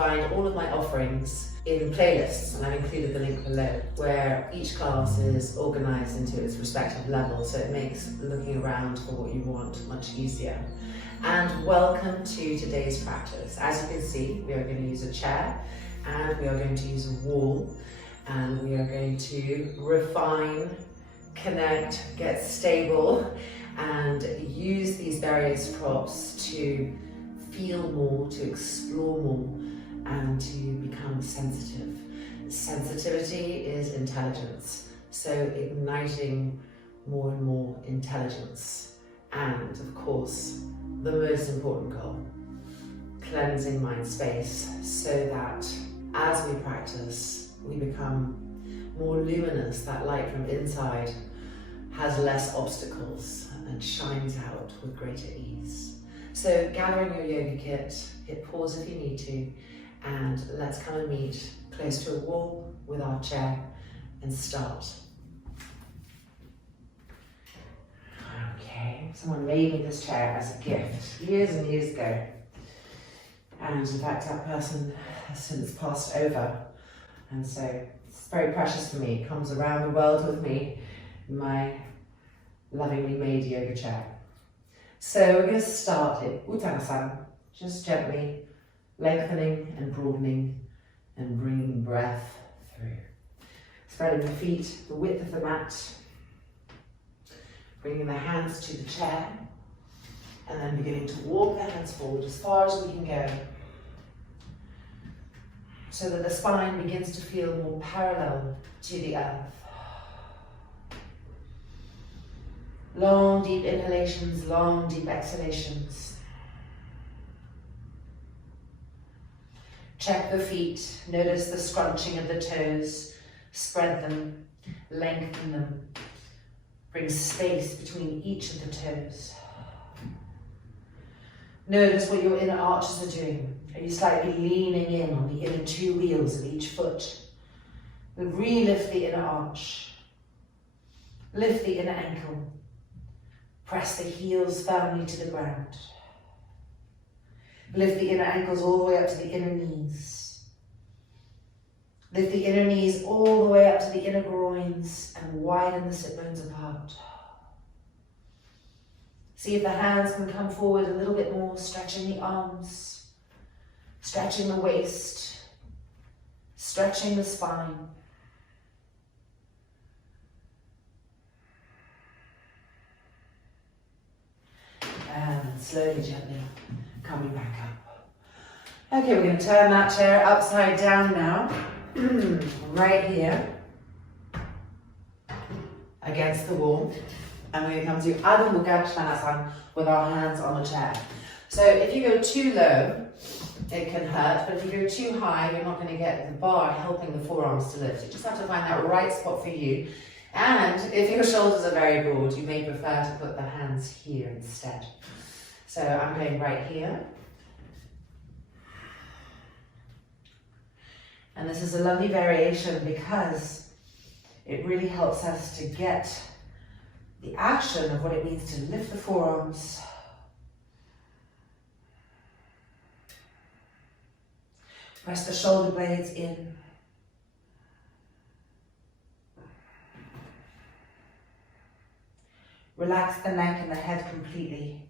find all of my offerings in playlists, and I've included the link below, where each class is organised into its respective level, so it makes looking around for what you want much easier. And welcome to today's practice. As you can see, we are going to use a chair, and we are going to use a wall, and we are going to refine, connect, get stable, and use these various props to feel more, to explore more, and to become sensitive. Sensitivity is intelligence, so igniting more and more intelligence. And of course, the most important goal, cleansing mind space, so that as we practice, we become more luminous. That light from inside has less obstacles and shines out with greater ease. So gather in your yoga kit, hit pause if you need to, and let's come and meet close to a wall with our chair and start. Okay, someone made me this chair as a gift years and years ago. And in fact, that person has since passed over. And so it's very precious for me. It comes around the world with me in my lovingly made yoga chair. So we're going to start it, Uttanasana, just gently lengthening and broadening and bringing breath through. Spreading the feet the width of the mat, bringing the hands to the chair, and then beginning to walk the hands forward as far as we can go, so that the spine begins to feel more parallel to the earth. Long, deep inhalations, long, deep exhalations. Check the feet, notice the scrunching of the toes, spread them, lengthen them, bring space between each of the toes. Notice what your inner arches are doing. Are you slightly leaning in on the inner two wheels of each foot? And re-lift the inner arch. Lift the inner ankle. Press the heels firmly to the ground. Lift the inner ankles all the way up to the inner knees. Lift the inner knees all the way up to the inner groins and widen the sit bones apart. See if the hands can come forward a little bit more, stretching the arms, stretching the waist, stretching the spine. And slowly, gently coming back up. Okay, we're going to turn that chair upside down now, right here, against the wall. And we're going to come to Adho Mukha Svanasana with our hands on the chair. So if you go too low, it can hurt, but if you go too high, you're not going to get the bar helping the forearms to lift. You just have to find that right spot for you. And if your shoulders are very broad, you may prefer to put the hands here instead. So I'm going right here. And this is a lovely variation because it really helps us to get the action of what it means to lift the forearms. Press the shoulder blades in. Relax the neck and the head completely.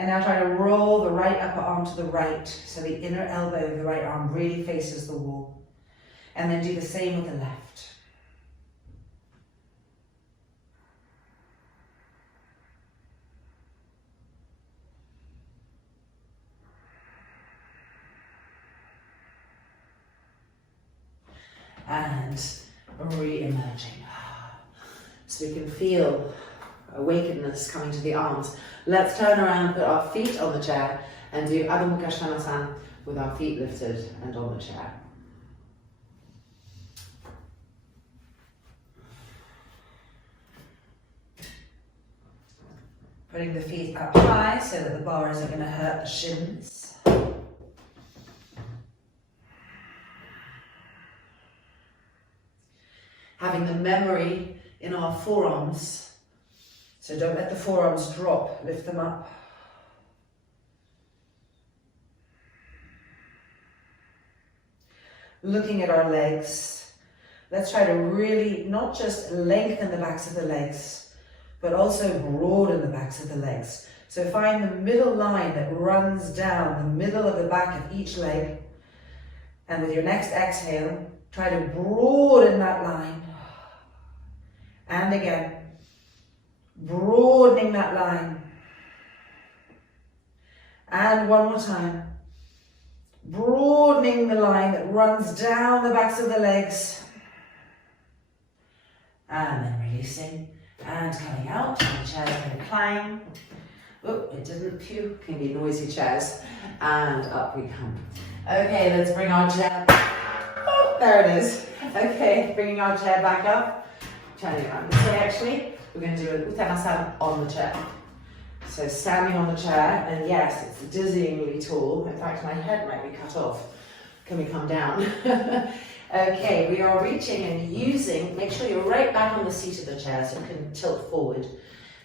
And now try to roll the right upper arm to the right, so the inner elbow of the right arm really faces the wall. And then do the same with the left. And re-emerging. So we can feel awakenedness coming to the arms. Let's turn around, put our feet on the chair, and do Adho Mukha Svanasana with our feet lifted and on the chair. Putting the feet up high so that the bar isn't going to hurt the shins. Having the memory in our forearms, so don't let the forearms drop, lift them up. looking at our legs. Let's try to really not just lengthen the backs of the legs, but also broaden the backs of the legs. So find the middle line that runs down the middle of the back of each leg. And with your next exhale, try to broaden that line. And again, broadening that line. And one more time. Broadening the line that runs down the backs of the legs. And then releasing and coming out. The chair's going to climb. Oh, it didn't. Phew, can be noisy chairs. And up we come. Okay, let's bring our chair back. Oh, there it is. Okay, bringing our chair back up. Turning around this way actually. We're going to do an Uttanasana on the chair. So standing on the chair, and yes, it's dizzyingly tall. In fact, my head might be cut off. Can we come down? Okay, we are reaching and using, make sure you're right back on the seat of the chair so you can tilt forward.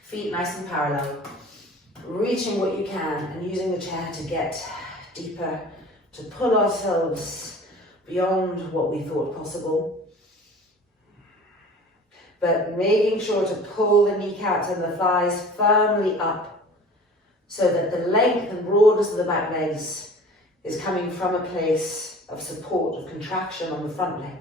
Feet nice and parallel. Reaching what you can and using the chair to get deeper, to pull ourselves beyond what we thought possible. But making sure to pull the kneecaps and the thighs firmly up so that the length and broadness of the back legs is coming from a place of support, of contraction on the front leg.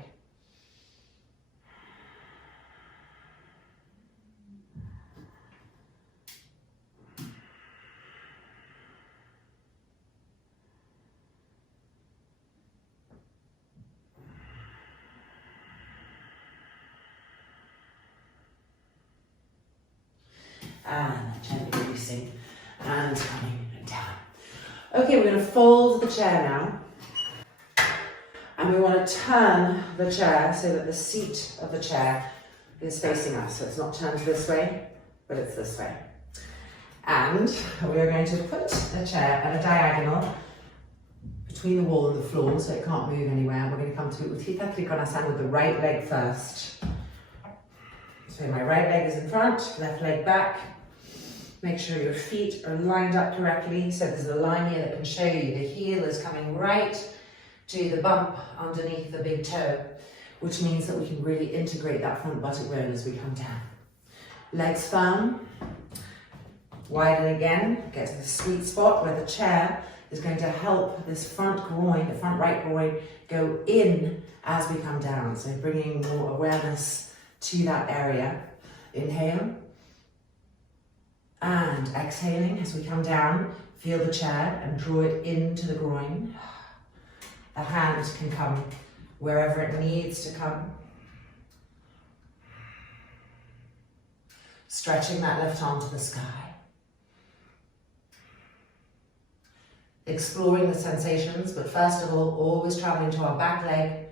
And gently releasing and coming down. Okay, we're going to fold the chair now. And we want to turn the chair so that the seat of the chair is facing us. So it's not turned this way, but it's this way. And we are going to put the chair at a diagonal between the wall and the floor so it can't move anywhere. We're going to come to Utthita Trikonasana with the right leg first. So my right leg is in front, left leg back. Make sure your feet are lined up correctly. So there's a line here that can show you the heel is coming right to the bump underneath the big toe, which means that we can really integrate that front buttock bone as we come down. Legs firm, widen again, get to the sweet spot where the chair is going to help this front groin, the front right groin, go in as we come down. So bringing more awareness to that area. Inhale. And exhaling as we come down, feel the chair and draw it into the groin. The hand can come wherever it needs to come. Stretching that left arm to the sky. Exploring the sensations, but first of all, always traveling to our back leg,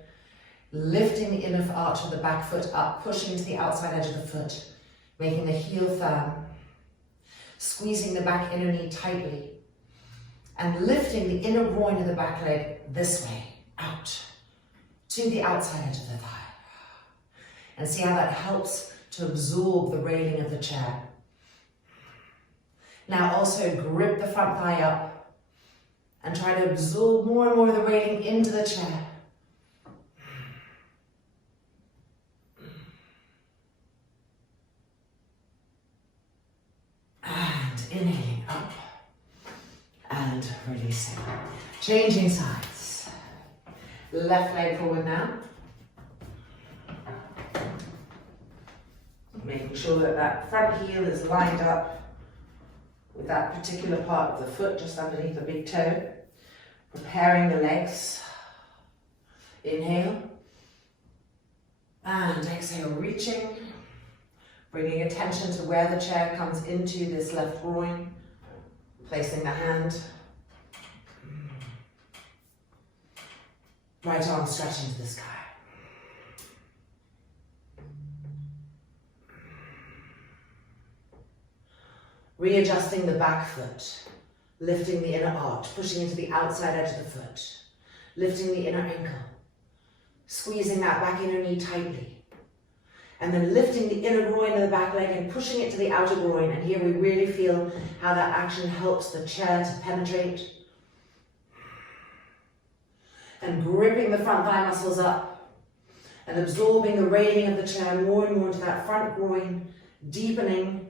lifting the inner arch of the back foot up, pushing to the outside edge of the foot, making the heel firm. Squeezing the back inner knee tightly and lifting the inner groin of the back leg this way, out to the outside edge of the thigh. And see how that helps to absorb the railing of the chair. Now also grip the front thigh up and try to absorb more and more of the railing into the chair. Inhaling up and releasing. Changing sides. Left leg forward now. Making sure that that front heel is lined up with that particular part of the foot just underneath the big toe. Preparing the legs. Inhale. And exhale, reaching. Bringing attention to where the chair comes into this left groin, placing the hand, right arm stretching to the sky. Readjusting the back foot, lifting the inner arch, pushing into the outside edge of the foot, lifting the inner ankle, squeezing that back inner knee tightly. And then lifting the inner groin of the back leg and pushing it to the outer groin. And here we really feel how that action helps the chair to penetrate. and gripping the front thigh muscles up and absorbing the railing of the chair more and more into that front groin, deepening.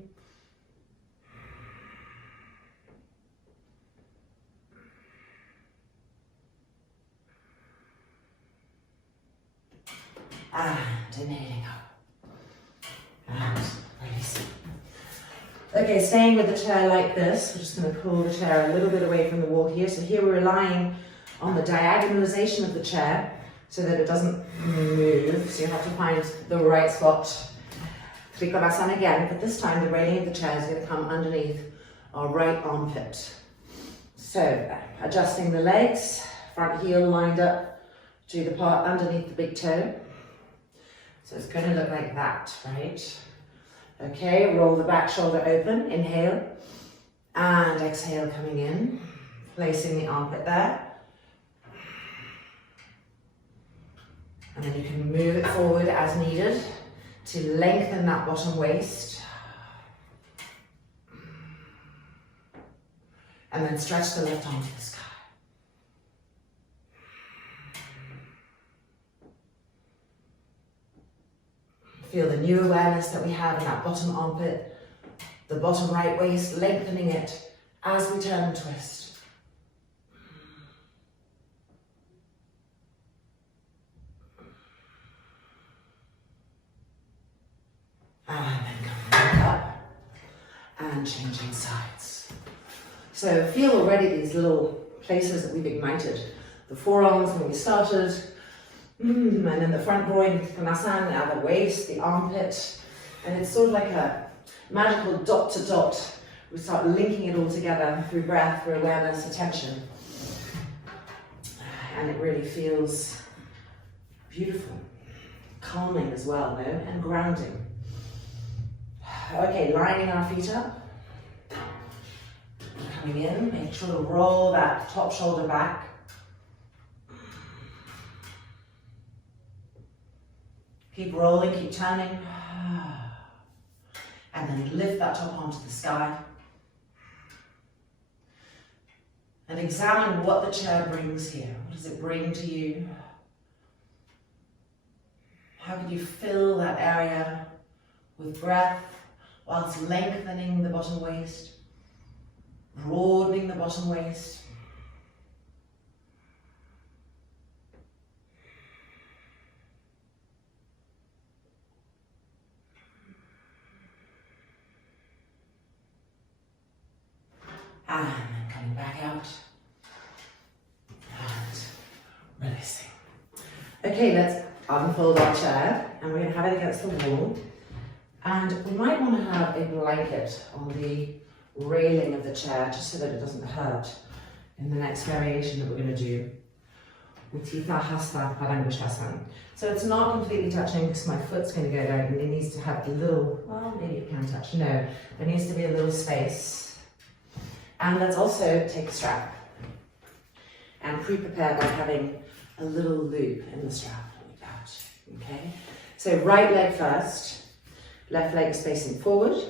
And inhaling up. And releasing. Okay, staying with the chair like this, we're just going to pull the chair a little bit away from the wall here. So here we're relying on the diagonalization of the chair so that it doesn't move. So you have to find the right spot. Trikonasana again, but this time the railing of the chair is going to come underneath our right armpit. So adjusting the legs, front heel lined up to the part underneath the big toe. So it's going to look like that, right? Okay, roll the back shoulder open, inhale, and exhale coming in, placing the armpit there. And then you can move it forward as needed to lengthen that bottom waist. And then stretch the left arm to the sky. Feel the new awareness that we have in that bottom armpit, the bottom right waist, lengthening it as we turn and twist. And then coming back up and changing sides. So feel already these little places that we've ignited. The forearms when we started, and then the front groin, Trikonasana, now the waist, the armpit, and it's sort of like a magical dot to dot. We start linking it all together through breath, through awareness, attention. And it really feels beautiful, calming as well, no? And grounding. Okay, lining our feet up. Coming in, make sure to roll that top shoulder back. Keep rolling, keep turning. And then lift that top arm to the sky. And examine what the chair brings here. What does it bring to you? How can you fill that area with breath whilst lengthening the bottom waist, broadening the bottom waist? And then coming back out and releasing. Okay, let's unfold our chair and we're going to have it against the wall. And we might want to have a blanket on the railing of the chair just so that it doesn't hurt in the next variation that we're going to do. Uttita Hasta Padangusthasana. So it's not completely touching because my foot's going to go down and it needs to have a little, well, maybe it can touch. No, there needs to be a little space. And let's also take a strap and pre-prepare by having a little loop in the strap like that, okay? So right leg first, left leg is facing forward.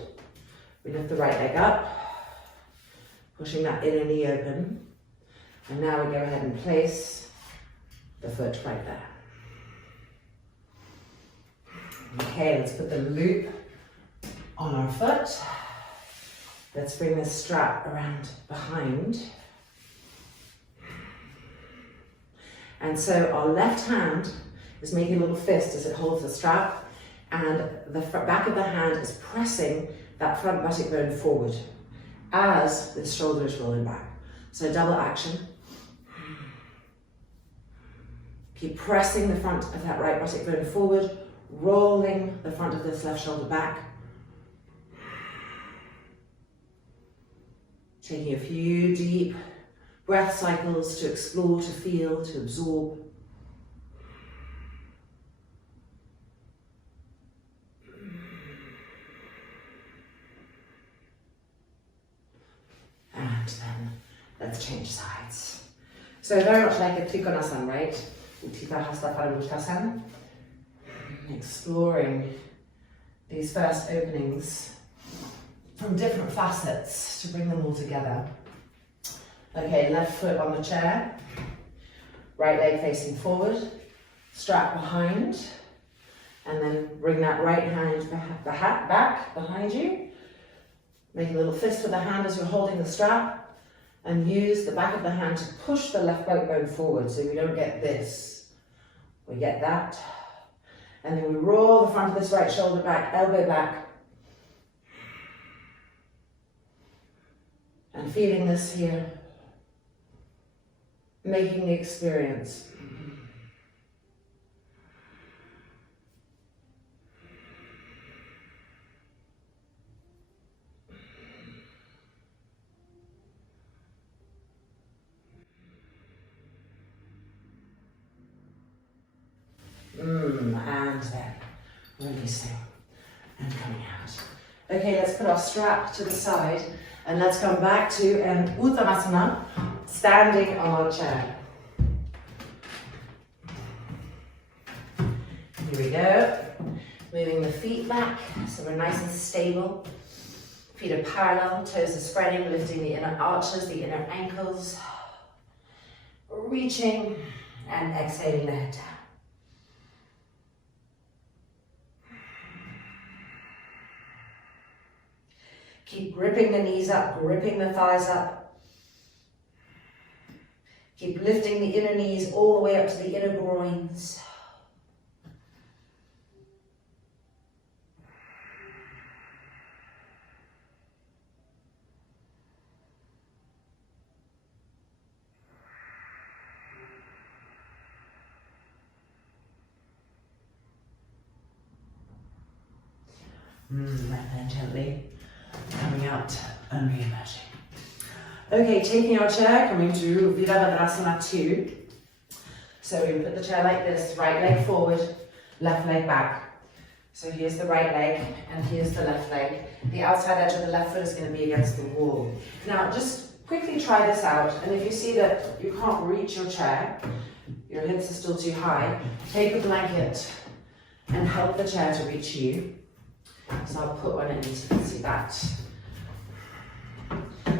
We lift the right leg up, pushing that inner knee open. And now we go ahead and place the foot right there. Okay, let's put the loop on our foot. Let's bring this strap around behind. And so our left hand is making a little fist as it holds the strap, and the back of the hand is pressing that front buttock bone forward as the shoulder is rolling back. So double action. Keep pressing the front of that right buttock bone forward, rolling the front of this left shoulder back. Taking a few deep breath cycles to explore, to feel, to absorb. And then let's change sides. So very much like a Trikonasana, right? Uttita Hasta Padangusthasana. Exploring these first openings from different facets to bring them all together. Okay, left foot on the chair. Right leg facing forward, strap behind, and then bring that right hand back behind you. Make a little fist with the hand as you're holding the strap, and use the back of the hand to push the left bone forward so we don't get this. We get that. And then we roll the front of this right shoulder back, elbow back. And feeling this here. Making the experience. And then releasing and coming out. Okay, let's put our strap to the side and let's come back to an Uttanasana, standing on our chair. Here we go. Moving the feet back so we're nice and stable. Feet are parallel, toes are spreading, lifting the inner arches, the inner ankles. Reaching and exhaling the head down. Keep gripping the knees up, gripping the thighs up. Keep lifting the inner knees all the way up to the inner groins. And then gently coming out and re-emerging. Okay, taking our chair, coming to Virabhadrasana 2. So we put the chair like this, right leg forward, left leg back. So here's the right leg and here's the left leg. The outside edge of the left foot is going to be against the wall. Now just quickly try this out, and if you see that you can't reach your chair, your hips are still too high, take a blanket and help the chair to reach you. So I'll put one in so you can see that.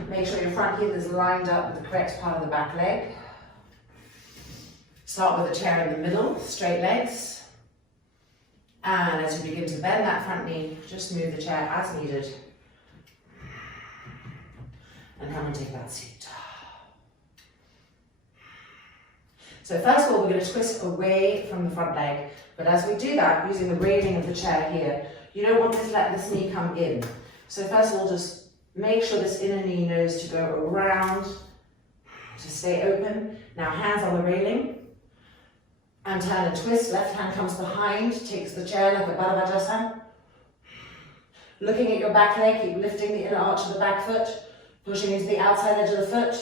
Make sure your front heel is lined up with the correct part of the back leg. Start with the chair in the middle, straight legs. And as you begin to bend that front knee, just move the chair as needed. And come and take that seat. So first of all, we're going to twist away from the front leg. But as we do that, using the railing of the chair here, you don't want to let this knee come in. So first of all, just make sure this inner knee knows to go around, to stay open. Now hands on the railing, and turn and twist. Left hand comes behind, takes the chair like a Baddha. Looking at your back leg, keep lifting the inner arch of the back foot, pushing into the outside edge of the foot,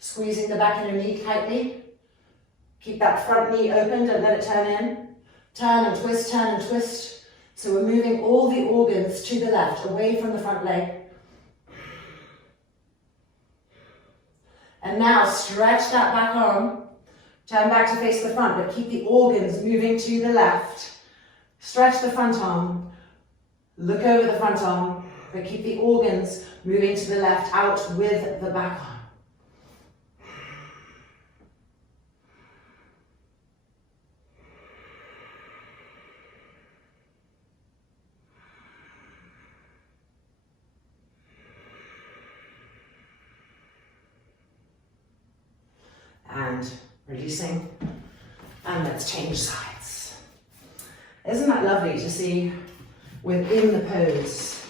squeezing the back inner knee tightly. Keep that front knee opened and let it turn in. Turn and twist, turn and twist. So we're moving all the organs to the left, away from the front leg. And now stretch that back arm. Turn back to face the front, but keep the organs moving to the left. Stretch the front arm. Look over the front arm, but keep the organs moving to the left, out with the back arm. And releasing, and let's change sides. Isn't that lovely to see within the pose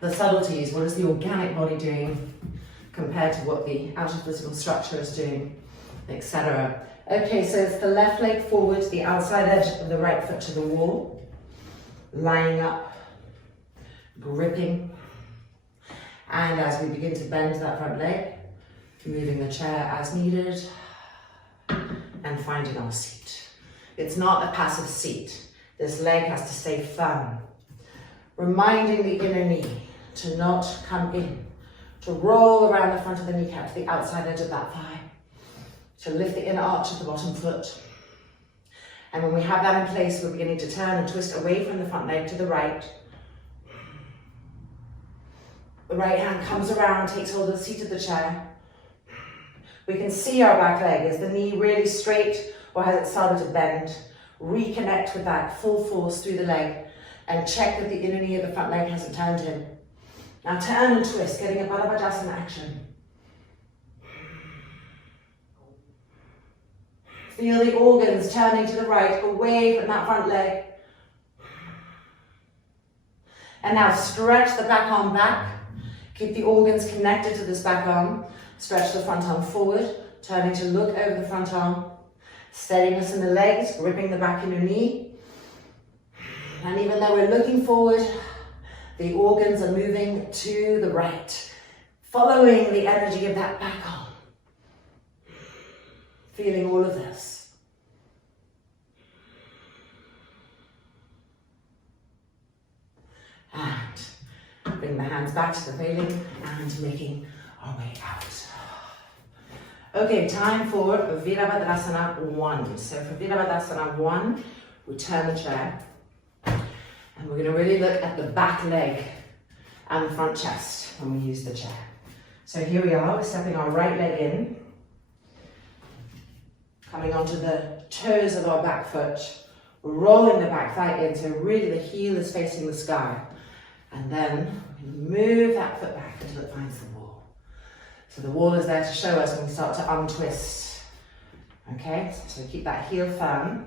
the subtleties? What is the organic body doing compared to what the outer physical structure is doing, etc. Okay, so it's the left leg forward, the outside edge of the right foot to the wall, lining up, gripping, and as we begin to bend that front leg, moving the chair as needed, and finding our seat. It's not a passive seat. This leg has to stay firm. Reminding the inner knee to not come in, to roll around the front of the kneecap to the outside edge of that thigh, to lift the inner arch of the bottom foot. And when we have that in place, we're beginning to turn and twist away from the front leg to the right. The right hand comes around, takes hold of the seat of the chair. We can see our back leg. Is the knee really straight or has it started to bend? Reconnect with that full force through the leg and check that the inner knee of the front leg hasn't turned in. Now turn and twist, getting a Baddha action. Feel the organs turning to the right, away from that front leg. And now stretch the back arm back. Keep the organs connected to this back arm. Stretch the front arm forward, turning to look over the front arm. Steadiness in the legs, gripping the back inner knee. And even though we're looking forward, the organs are moving to the right, following the energy of that back arm. Feeling all of this. And bring the hands back to the railing and making our way out. Okay, time for Virabhadrasana 1. So for Virabhadrasana 1, we turn the chair and we're going to really look at the back leg and the front chest when we use the chair. So here we are, we're stepping our right leg in, coming onto the toes of our back foot, rolling the back thigh in so really the heel is facing the sky. And then move that foot back until it finds the wall. So the wall is there to show us when we start to untwist. Okay, so keep that heel firm.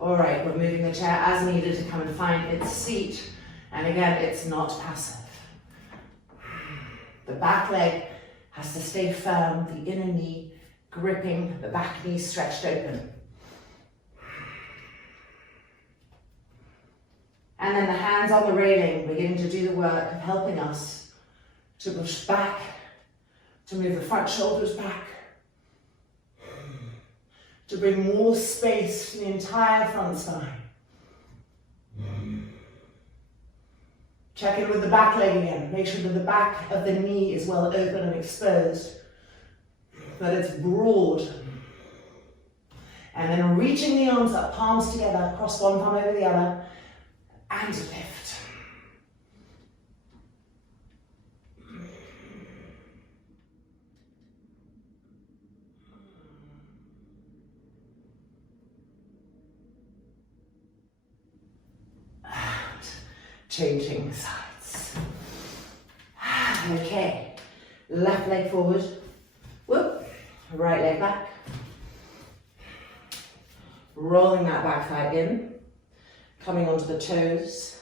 All right, we're moving the chair as needed to come and find its seat. And again, it's not passive. The back leg has to stay firm, the inner knee gripping, the back knee stretched open. And then the hands on the railing, beginning to do the work of helping us to push back, to move the front shoulders back, to bring more space to the entire front spine. Check in with the back leg again. Make sure that the back of the knee is well open and exposed, that it's broad. And then reaching the arms up, palms together, cross one palm over the other, and lift. And changing sides. Okay, left leg forward, whoop, right leg back. Rolling that back thigh in. Coming onto the toes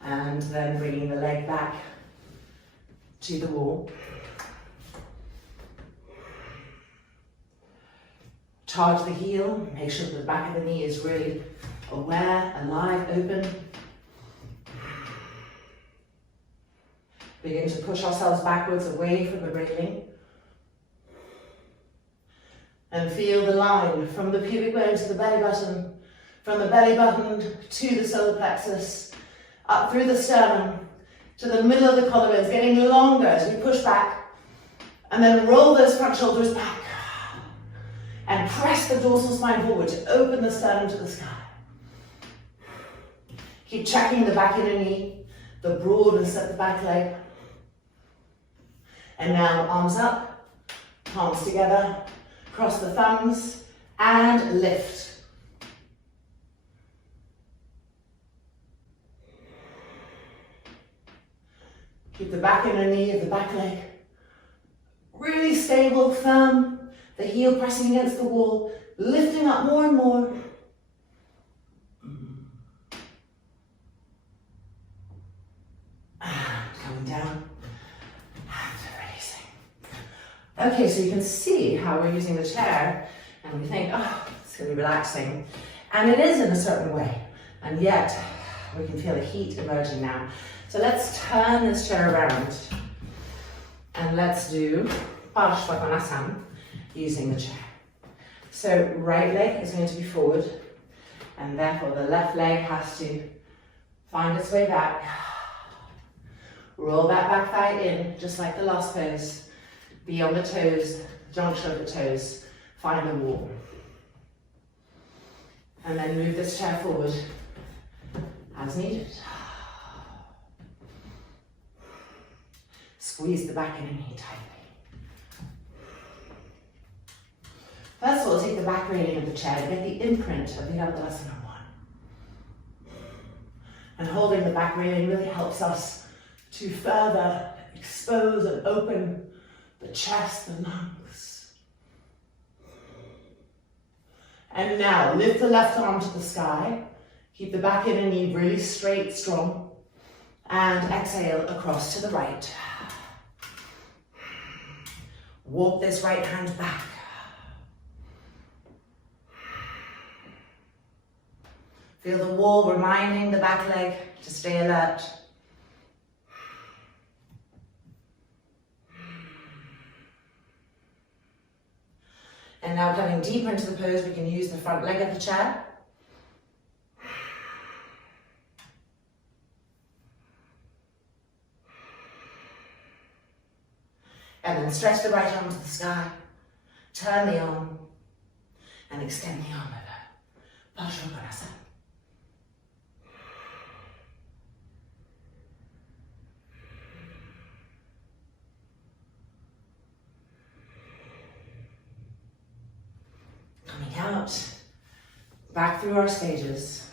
and then bringing the leg back to the wall. Charge the heel, make sure the back of the knee is really aware, alive, open. Begin to push ourselves backwards away from the railing. And feel the line from the pubic bone to the belly button, from the belly button to the solar plexus, up through the sternum, to the middle of the collarbones, getting longer as we push back, and then roll those front shoulders back, and press the dorsal spine forward to open the sternum to the sky. Keep checking the back inner knee, the broadness of the back leg. And now arms up, palms together, cross the thumbs, and lift. Keep the back inner knee of the back leg really stable, firm, the heel pressing against the wall, lifting up more and more. And coming down and releasing. Okay, so you can see how we're using the chair and we think, oh, it's going to be relaxing. And it is in a certain way. And yet, we can feel the heat emerging now. So let's turn this chair around and let's do Parshvakonasana using the chair. So right leg is going to be forward and therefore the left leg has to find its way back. Roll that back thigh in just like the last pose. Be on the toes, juncture of the toes, find the wall. And then move this chair forward as needed. Squeeze the back inner knee tightly. First of all, take the back railing of the chair to get the imprint of Virabhadrasana 1. And holding the back railing really helps us to further expose and open the chest, the lungs. And now lift the left arm to the sky. Keep the back inner knee really straight, strong. And exhale across to the right. Walk this right hand back. Feel the wall reminding the back leg to stay alert. And now coming deeper into the pose, we can use the front leg of the chair. And then stretch the right arm to the sky, turn the arm, and extend the arm over. Parshokonasana. Coming out, back through our stages,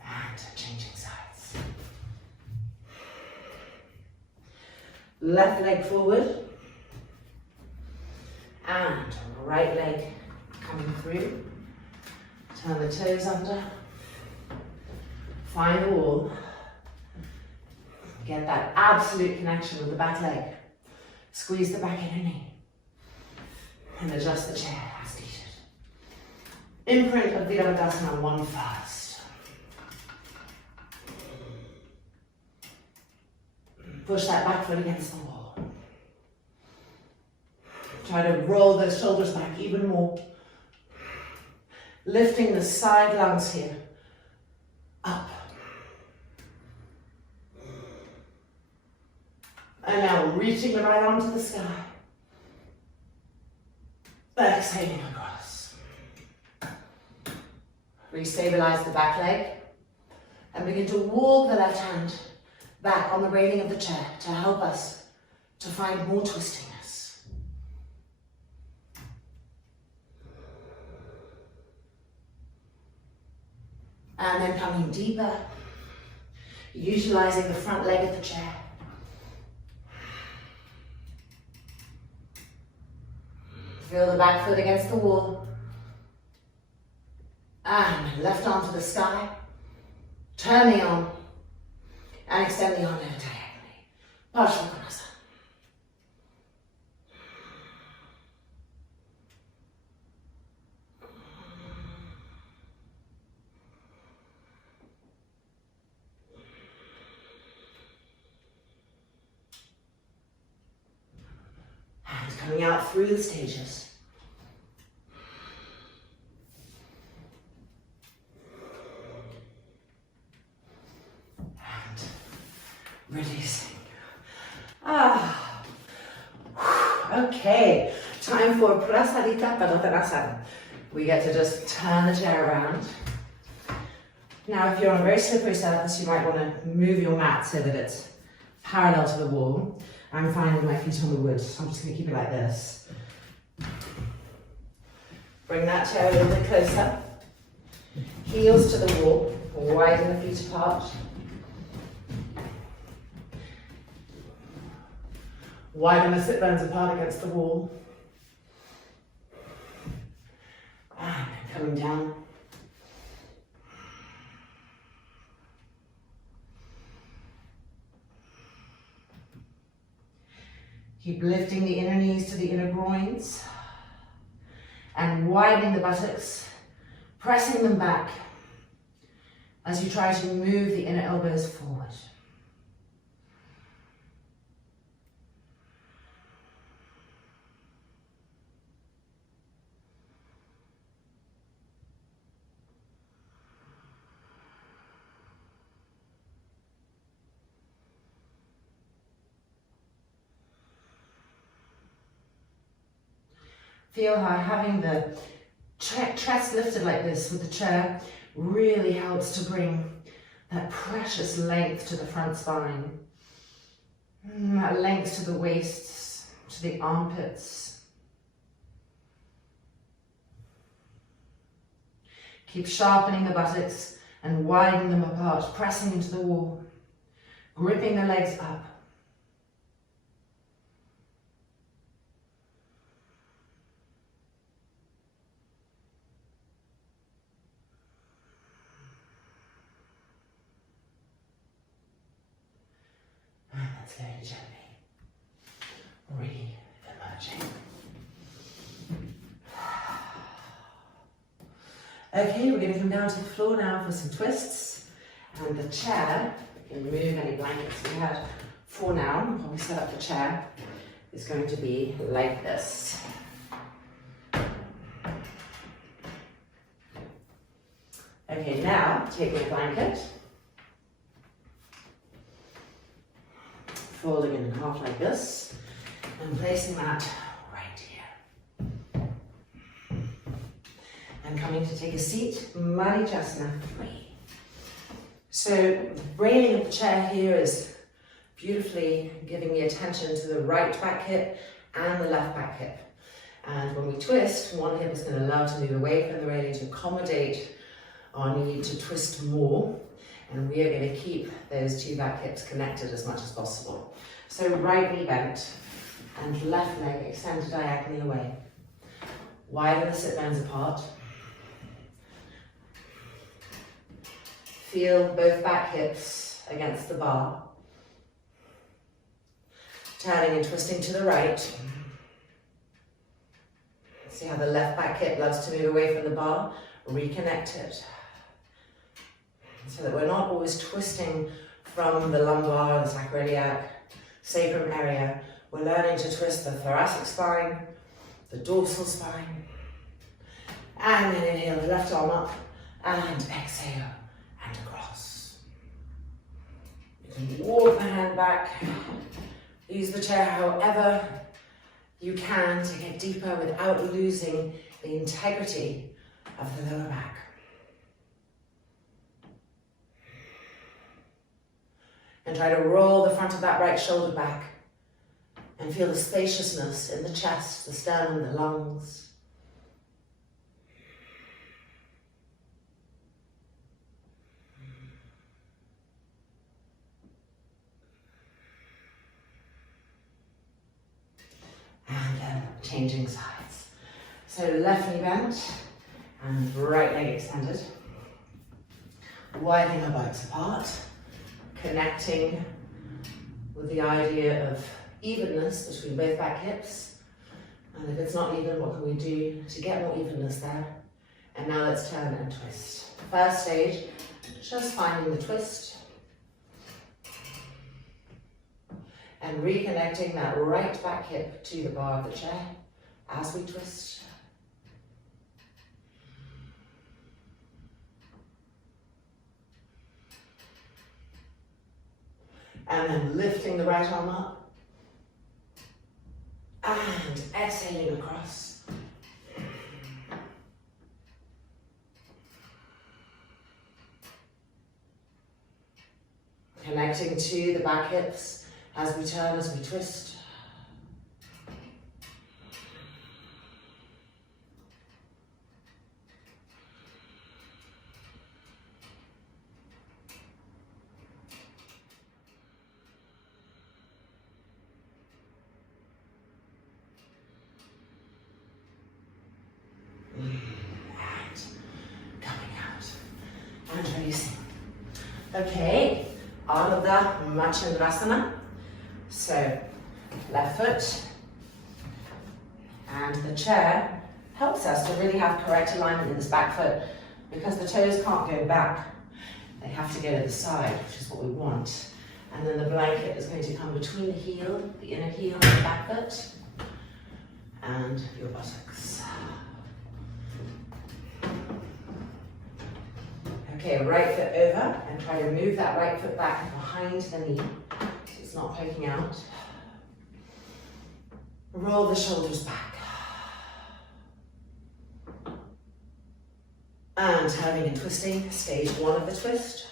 and changing sides. Left leg forward, and right leg coming through. Turn the toes under, find the wall, get that absolute connection with the back leg. Squeeze the back inner knee. And adjust the chair as needed. Imprint of Virabhadrasana 1 first. Push that back foot against the wall. Try to roll those shoulders back even more. Lifting the side lungs here. Up. And now reaching the right arm to the sky. Exhaling across. Restabilize the back leg and begin to walk the left hand back on the railing of the chair to help us to find more twistiness. And then coming deeper, utilizing the front leg of the chair. Feel the back foot against the wall. And left arm to the sky. Turn the arm. And extend the arm over diagonally. Parshokonasana. And coming out through the stages. Releasing. Okay, time for Prasarita Padottanasana. We get to just turn the chair around. Now, if you're on a very slippery surface, you might want to move your mat so that it's parallel to the wall. I'm fine with my feet on the wood, so I'm just going to keep it like this. Bring that chair a little bit closer. Heels to the wall, widen the feet apart. Widen the sit bones apart against the wall. And coming down. Keep lifting the inner knees to the inner groins and widening the buttocks, pressing them back as you try to move the inner elbows forward. Feel how having the chest lifted like this with the chair really helps to bring that precious length to the front spine. That length to the waists, to the armpits. Keep sharpening the buttocks and widen them apart, pressing into the wall, gripping the legs up. And then slowly, gently, re-emerging. Okay, we're going to come down to the floor now for some twists. And the chair, we can remove any blankets we had for now, while we set up the chair, is going to be like this. Okay, now taking a blanket, folding it in half like this, and placing that right here. And coming to take a seat, Marichyasana 3. So the railing of the chair here is beautifully giving me attention to the right back hip and the left back hip. And when we twist, one hip is going to allow to move away from the railing to accommodate our need to twist more. And we are going to keep those two back hips connected as much as possible. So right knee bent and left leg extended diagonally away. Widen the sit bones apart. Feel both back hips against the bar. Turning and twisting to the right. See how the left back hip loves to move away from the bar? Reconnect it. So that we're not always twisting from the lumbar, the sacroiliac, sacrum area. We're learning to twist the thoracic spine, the dorsal spine. And then inhale the left arm up and exhale and across. You can walk the hand back. Use the chair however you can to get deeper without losing the integrity of the lower back. And try to roll the front of that right shoulder back and feel the spaciousness in the chest, the sternum, the lungs. And then changing sides. So left knee bent and right leg extended. Widening our butts apart. Connecting with the idea of evenness between both back hips. And if it's not even, what can we do to get more evenness there? And now let's turn and twist. First stage, just finding the twist. And reconnecting that right back hip to the bar of the chair as we twist. And then lifting the right arm up. And exhaling across. Connecting to the back hips as we turn, as we twist. And releasing. Okay, Ardha Machandrasana. So, left foot. And the chair helps us to really have correct alignment in this back foot because the toes can't go back. They have to go to the side, which is what we want. And then the blanket is going to come between the heel, the inner heel and the back foot, and your buttocks. Okay, right foot over and try to move that right foot back behind the knee so it's not poking out. Roll the shoulders back. And turning and twisting, stage one of the twist.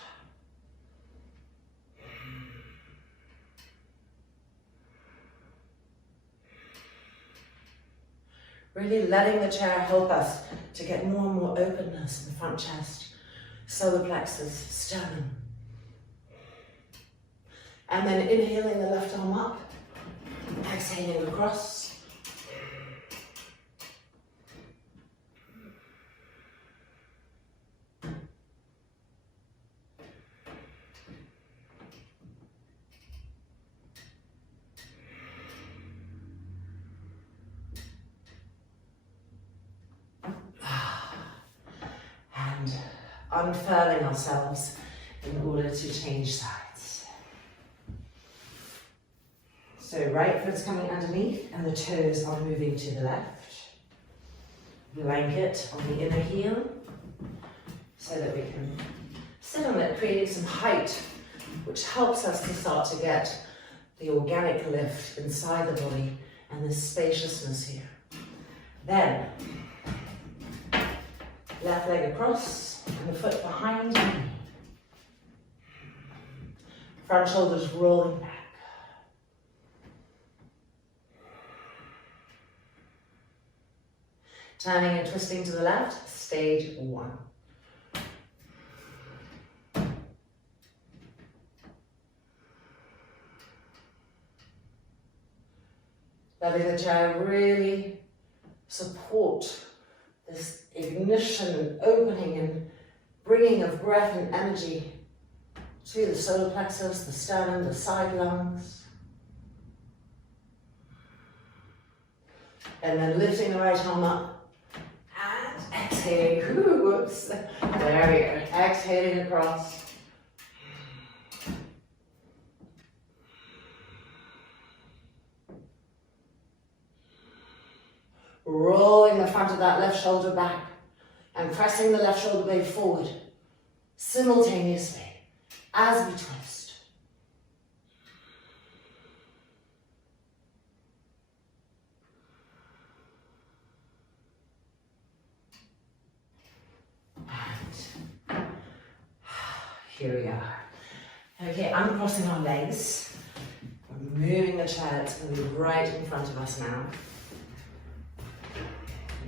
Really letting the chair help us to get more and more openness in the front chest, solar plexus, sternum. And then inhaling the left arm up, exhaling across. And unfurling ourselves in order to change sides. So right foot's coming underneath and the toes are moving to the left. Blanket on the inner heel so that we can sit on it, creating some height, which helps us to start to get the organic lift inside the body and the spaciousness here. Then, left leg across and the foot behind me. Front shoulders rolling back. Turning and twisting to the left, stage 1. Letting the chair really support this ignition and opening and bringing of breath and energy to the solar plexus, the sternum, the side lungs. And then lifting the right arm up and exhaling. Ooh, whoops. There we go. Exhaling across. Rolling the front of that left shoulder back and pressing the left shoulder blade forward simultaneously as we twist. And here we are. Okay, uncrossing our legs. We're moving the chair. It's going to be right in front of us now.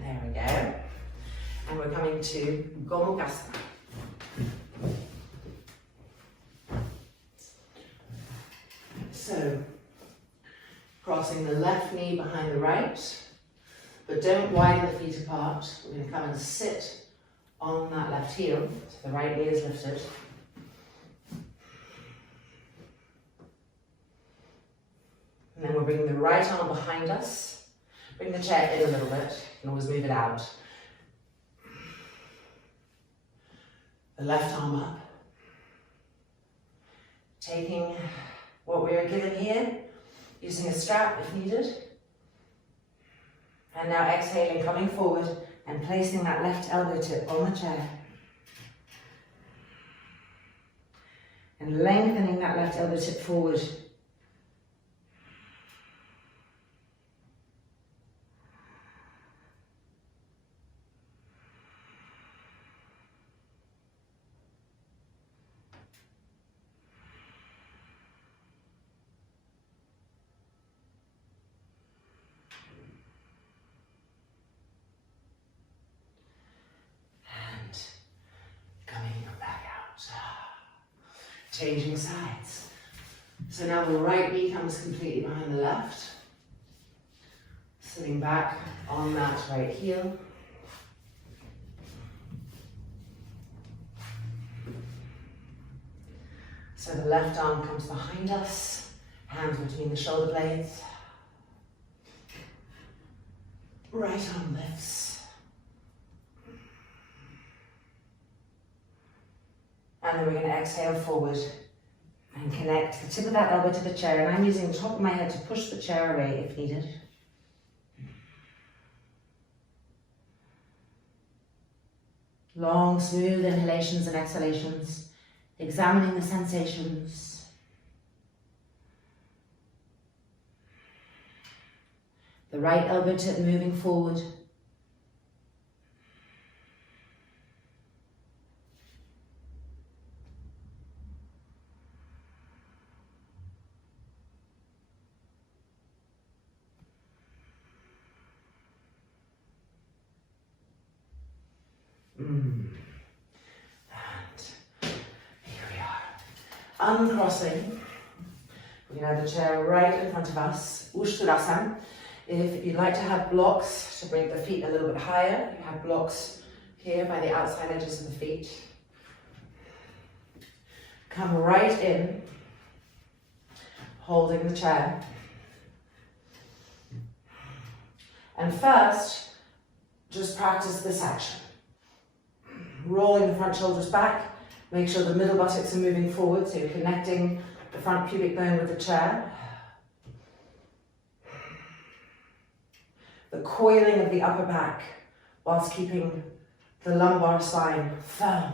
There we go. And we're coming to Gomukhasana. So, crossing the left knee behind the right, but don't widen the feet apart. We're going to come and sit on that left heel, so the right knee is lifted. And then we're bringing the right arm behind us. Bring the chair in a little bit, you can always move it out. The left arm up. Taking what we are given here, using a strap if needed. And now exhaling, coming forward and placing that left elbow tip on the chair. And lengthening that left elbow tip forward. Changing sides. So now the right knee comes completely behind the left. Sitting back on that right heel. So the left arm comes behind us, hands between the shoulder blades. Right arm lifts. And then we're going to exhale forward and connect the tip of that elbow to the chair. And I'm using the top of my head to push the chair away if needed. Long, smooth inhalations and exhalations, examining the sensations. The right elbow tip moving forward. uncrossing. We can have the chair right in front of us, Ushtrasana. If you'd like to have blocks to bring the feet a little bit higher, you have blocks here by the outside edges of the feet. Come right in, holding the chair. And first, just practice this action. Rolling the front shoulders back, make sure the middle buttocks are moving forward, so you're connecting the front pubic bone with the chair. The coiling of the upper back whilst keeping the lumbar spine firm.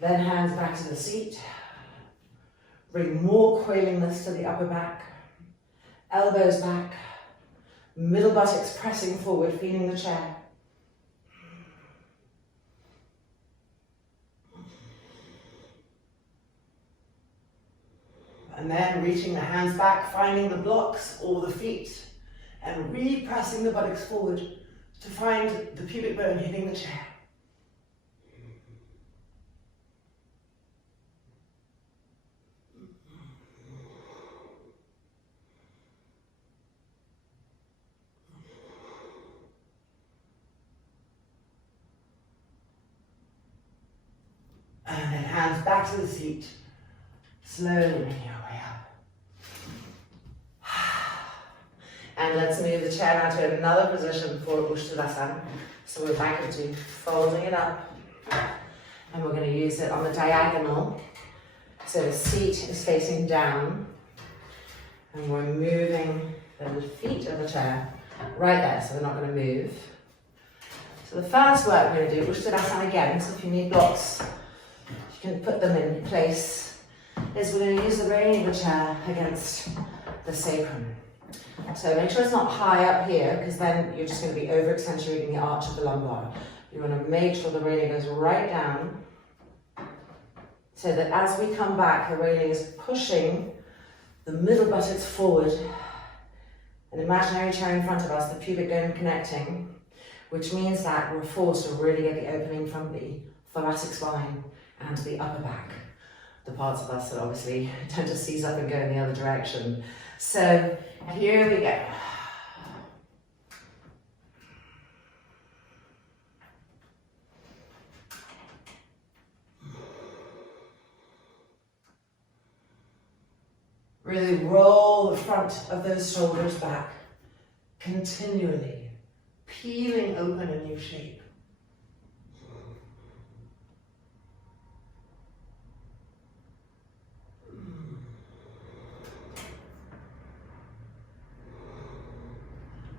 Then hands back to the seat. Bring more coilingness to the upper back. Elbows back. Middle buttocks pressing forward, feeling the chair. And then reaching the hands back, finding the blocks or the feet, and re-pressing the buttocks forward to find the pubic bone hitting the chair. And then hands back to the seat. Slowly making our way up. And let's move the chair now to another position for Ushtrasana. So we're back into folding it up. And we're going to use it on the diagonal. So the seat is facing down. And we're moving the feet of the chair right there, so they're not going to move. So the first work we're going to do, Ushtrasana again, so if you need blocks, you can put them in place, is we're going to use the railing of the chair against the sacrum. So make sure it's not high up here, because then you're just going to be over accentuating the arch of the lumbar. You want to make sure the railing goes right down, so that as we come back, the railing is pushing the middle buttocks forward, an imaginary chair in front of us, the pubic bone connecting, which means that we're forced to really get the opening from the thoracic spine and the upper back. The parts of us that obviously tend to seize up and go in the other direction. So here we go. Really roll the front of those shoulders back, continually peeling open a new shape.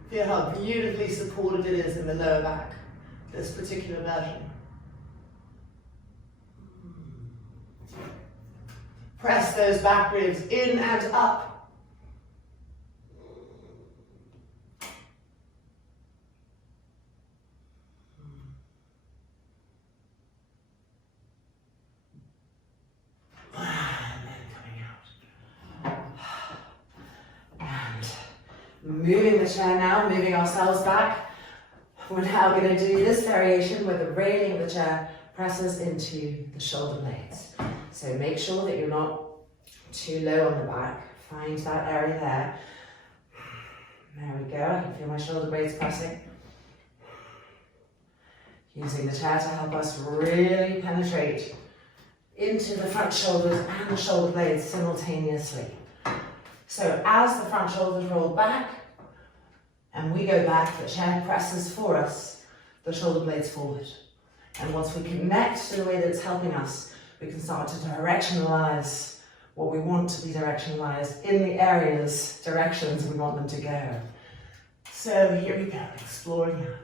Feel how beautifully supported it is in the lower back, this particular version. Press those back ribs in and up. And then coming out. And moving the chair now, moving ourselves back. We're now going to do this variation where the railing of the chair presses into the shoulder blades. So make sure that you're not too low on the back. Find that area there. There we go. I can feel my shoulder blades pressing. Using the chair to help us really penetrate into the front shoulders and the shoulder blades simultaneously. So as the front shoulders roll back and we go back, the chair presses for us the shoulder blades forward. And once we connect to the way that it's helping us, we can start to directionalize what we want to be directionalized in the directions we want them to go. So here we go, exploring that.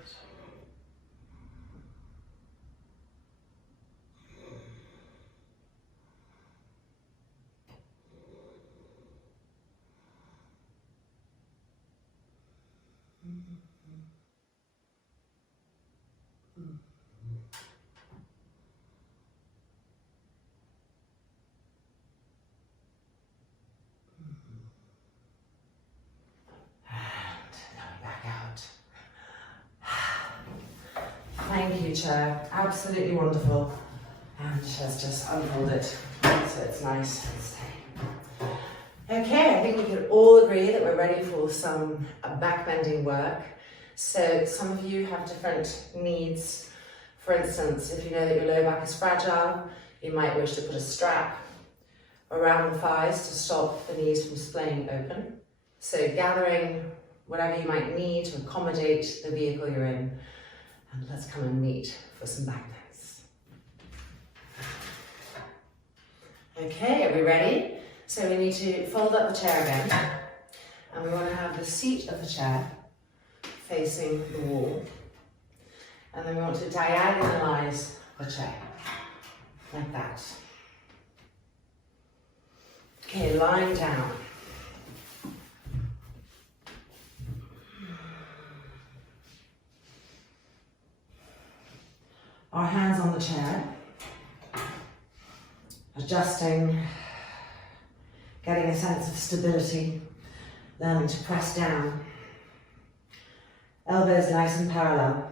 Thank you, chair. Absolutely wonderful. And let's just unfold it so it's nice and steady. Okay, I think we can all agree that we're ready for some back bending work. So some of you have different needs. For instance, if you know that your lower back is fragile, you might wish to put a strap around the thighs to stop the knees from splaying open. So gathering whatever you might need to accommodate the vehicle you're in. And let's come and meet for some back bends. Okay, are we ready? So we need to fold up the chair again. And we want to have the seat of the chair facing the wall. And then we want to diagonalize the chair, like that. Okay, lying down. Our hands on the chair, adjusting, getting a sense of stability, learning to press down. Elbows nice and parallel.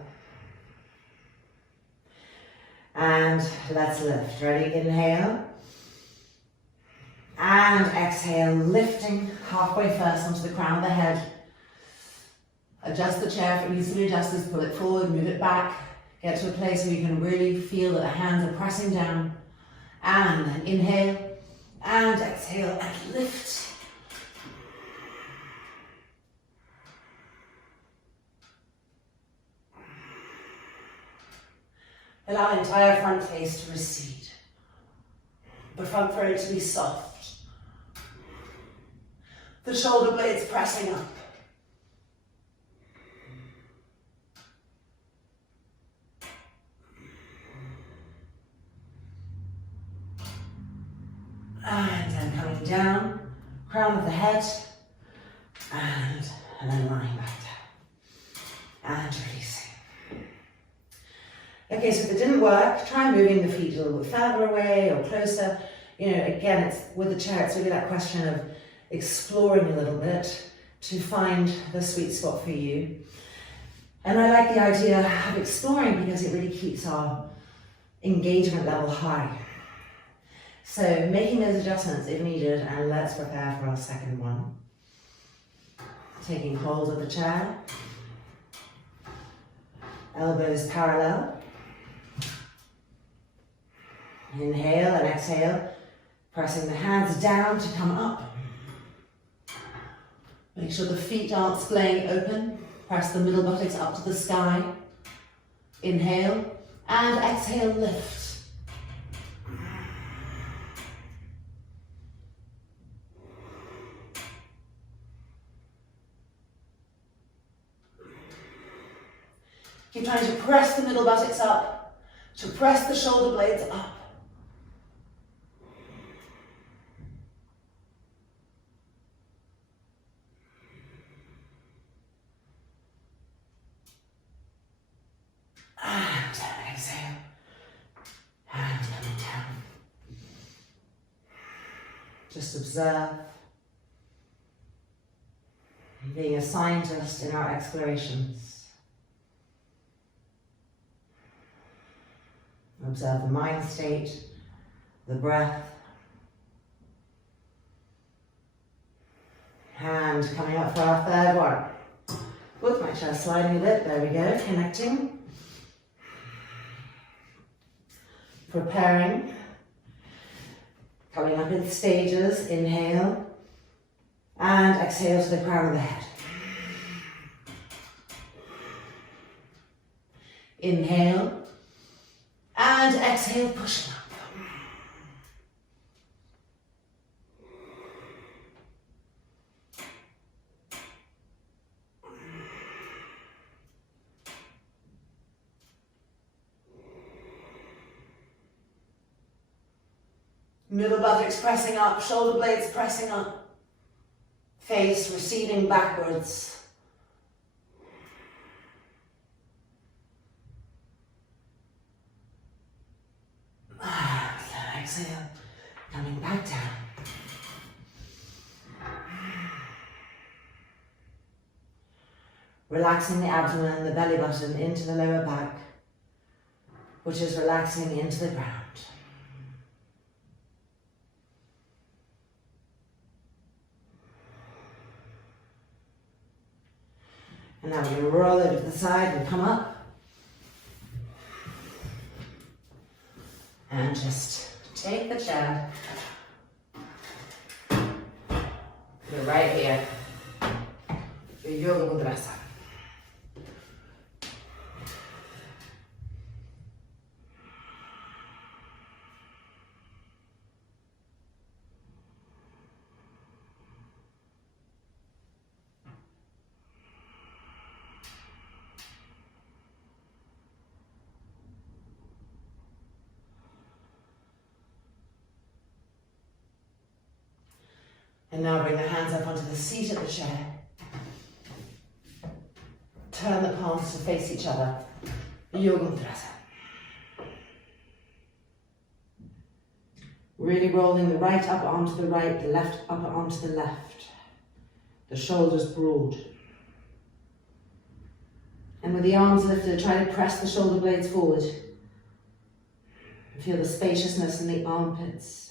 And let's lift. Ready? Inhale. And exhale, lifting halfway first onto the crown of the head. Adjust the chair if it needs to be adjusted, pull it forward, move it back. Get to a place where you can really feel that the hands are pressing down. And then inhale and exhale and lift. Allow the entire front face to recede. The front throat to be soft. The shoulder blades pressing up. And then coming down, crown of the head, and then lying back down. And releasing. Okay, so if it didn't work, try moving the feet a little bit further away or closer. You know, again, it's with the chair, it's really that question of exploring a little bit to find the sweet spot for you. And I like the idea of exploring because it really keeps our engagement level high. So making those adjustments if needed, and let's prepare for our second one. Taking hold of the chair, elbows parallel. Inhale and exhale, pressing the hands down to come up. Make sure the feet aren't splaying open. Press the middle buttocks up to the sky. Inhale and exhale, lift. Keep trying to press the middle buttocks up, to press the shoulder blades up. And exhale. And coming down. Just observe. Being a scientist in our explorations. Observe the mind state, the breath. And coming up for our third one. With my chest sliding a bit, there we go, connecting. Preparing. Coming up in stages, inhale. And exhale to the crown of the head. Inhale. And exhale, pushing up. Middle buttocks pressing up, shoulder blades pressing up. Face receding backwards. Exhale, coming back down. Relaxing the abdomen, the belly button into the lower back, which is relaxing into the ground. And now we're going to roll over to the side and come up. And just take the chair. Put it right here. Your yoga mudras. And now bring the hands up onto the seat of the chair. Turn the palms to face each other. Yoga Mudrasa. Really rolling the right upper arm to the right, the left upper arm to the left. The shoulders broad. And with the arms lifted, try to press the shoulder blades forward. Feel the spaciousness in the armpits.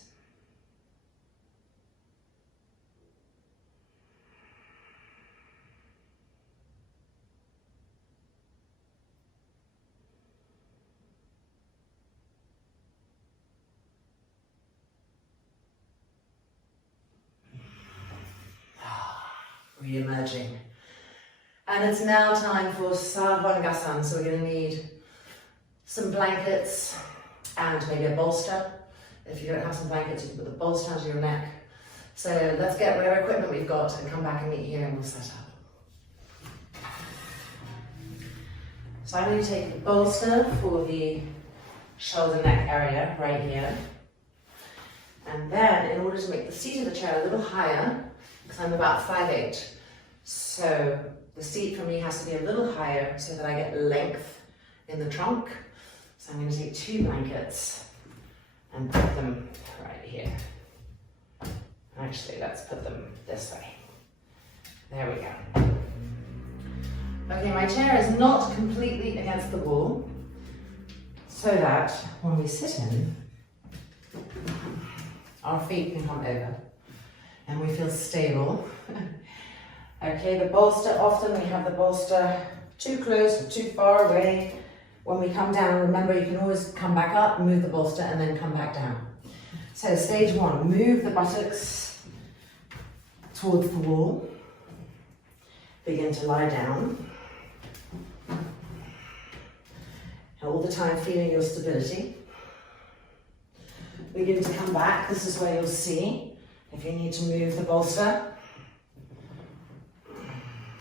Re-emerging. And it's now time for Savasana. So we're going to need some blankets and maybe a bolster. If you don't have some blankets, you can put the bolster onto your neck. So let's get whatever equipment we've got and come back and meet here and we'll set up. So I'm going to take the bolster for the shoulder neck area right here. And then in order to make the seat of the chair a little higher, because I'm about 5'8", so the seat for me has to be a little higher so that I get length in the trunk. So I'm going to take 2 blankets and put them right here. Actually, let's put them this way. There we go. Okay, my chair is not completely against the wall, so that when we sit in, our feet can come over and we feel stable. Okay, the bolster, often we have the bolster too close or too far away. When we come down, remember you can always come back up, move the bolster and then come back down. So stage 1, move the buttocks towards the wall. Begin to lie down. And all the time feeling your stability. Begin to come back. This is where you'll see if you need to move the bolster.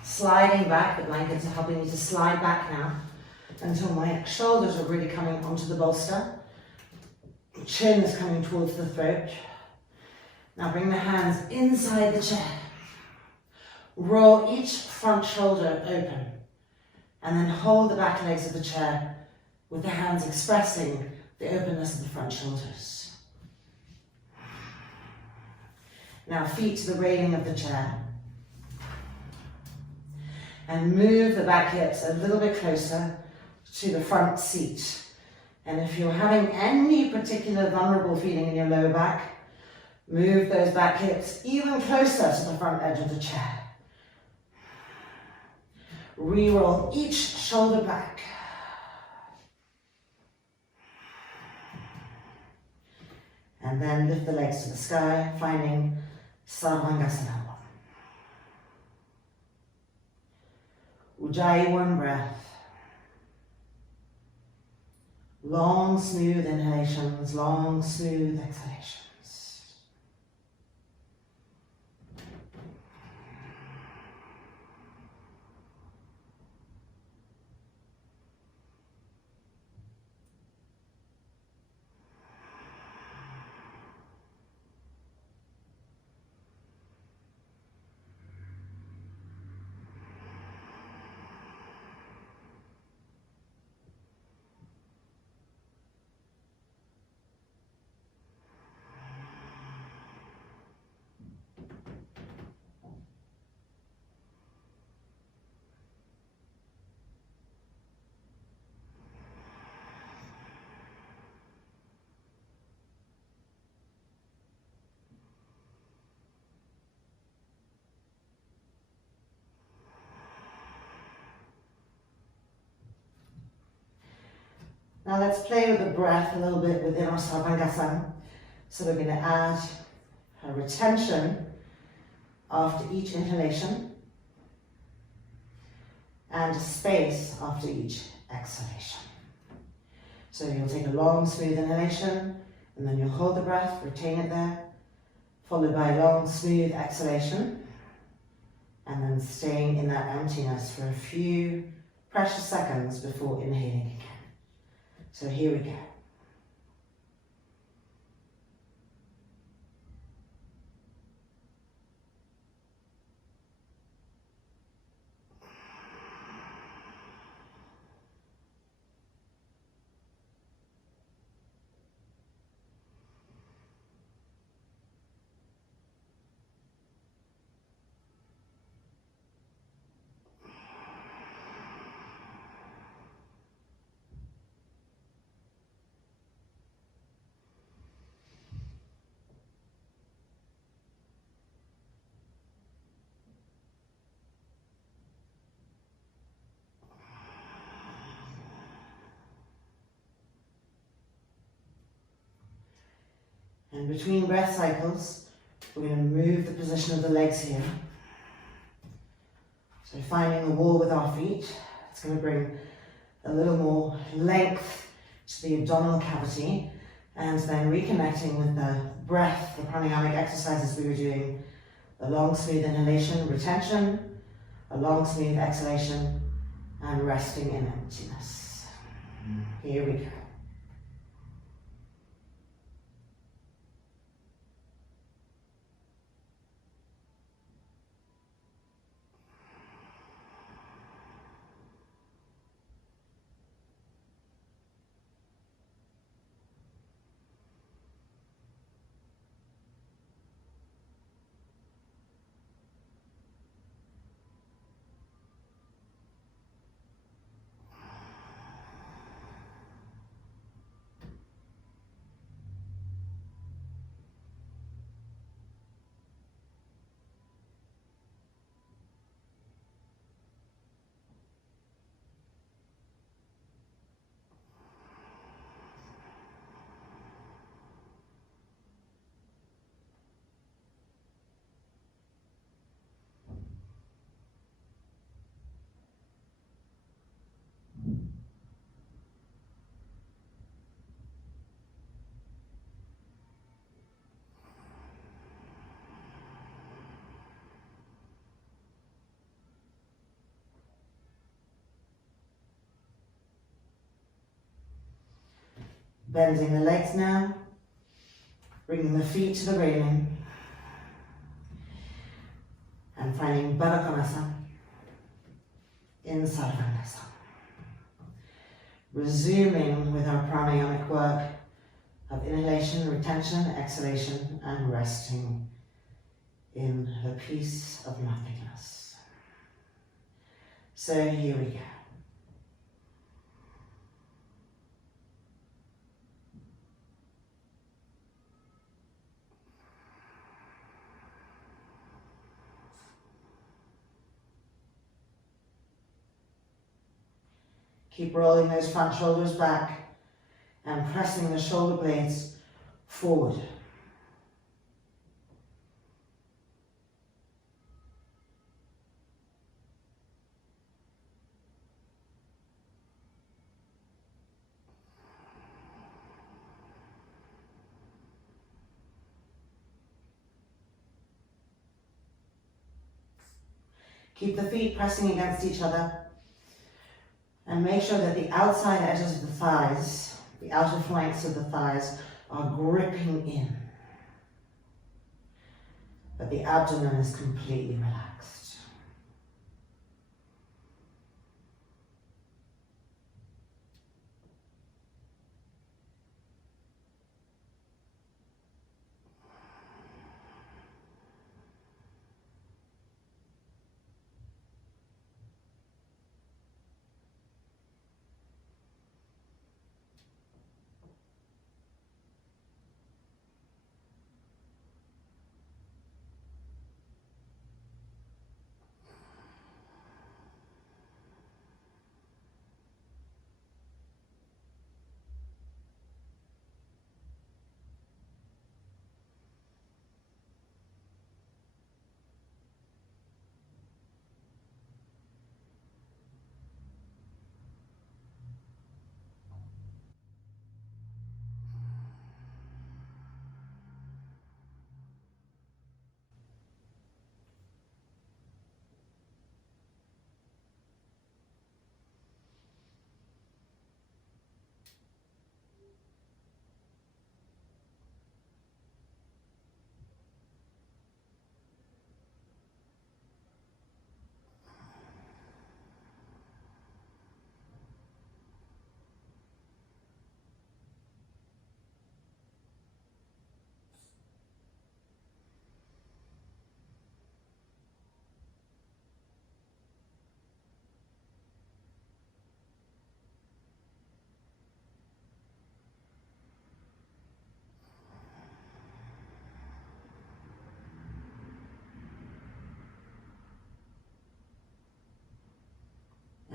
Sliding back, the blankets are helping me to slide back now until my shoulders are really coming onto the bolster. Chin is coming towards the throat. Now bring the hands inside the chair. Roll each front shoulder open and then hold the back legs of the chair with the hands expressing the openness of the front shoulders. Now feet to the railing of the chair. And move the back hips a little bit closer to the front seat. And if you're having any particular vulnerable feeling in your lower back, move those back hips even closer to the front edge of the chair. Re-roll each shoulder back. And then lift the legs to the sky, finding Sarvangasana. Ujjayi, 1 breath. Long, smooth inhalations, long, smooth exhalations. Now let's play with the breath a little bit within our Savasana. So we're going to add a retention after each inhalation and a space after each exhalation. So you'll take a long, smooth inhalation, and then you'll hold the breath, retain it there, followed by a long, smooth exhalation, and then staying in that emptiness for a few precious seconds before inhaling again. So here we go. And between breath cycles, we're going to move the position of the legs here. So finding the wall with our feet, it's going to bring a little more length to the abdominal cavity, and then reconnecting with the breath, the pranayamic exercises we were doing, a long smooth inhalation, retention, a long smooth exhalation, and resting in emptiness. Here we go. Bending the legs now, bringing the feet to the railing, and finding Baddha Konasana in Saddha. Resuming with our pranayamic work of inhalation, retention, exhalation, and resting in the peace of nothingness. So here we go. Keep rolling those front shoulders back and pressing the shoulder blades forward. Keep the feet pressing against each other. And make sure that the outside edges of the thighs, the outer flanks of the thighs, are gripping in. But the abdomen is completely relaxed.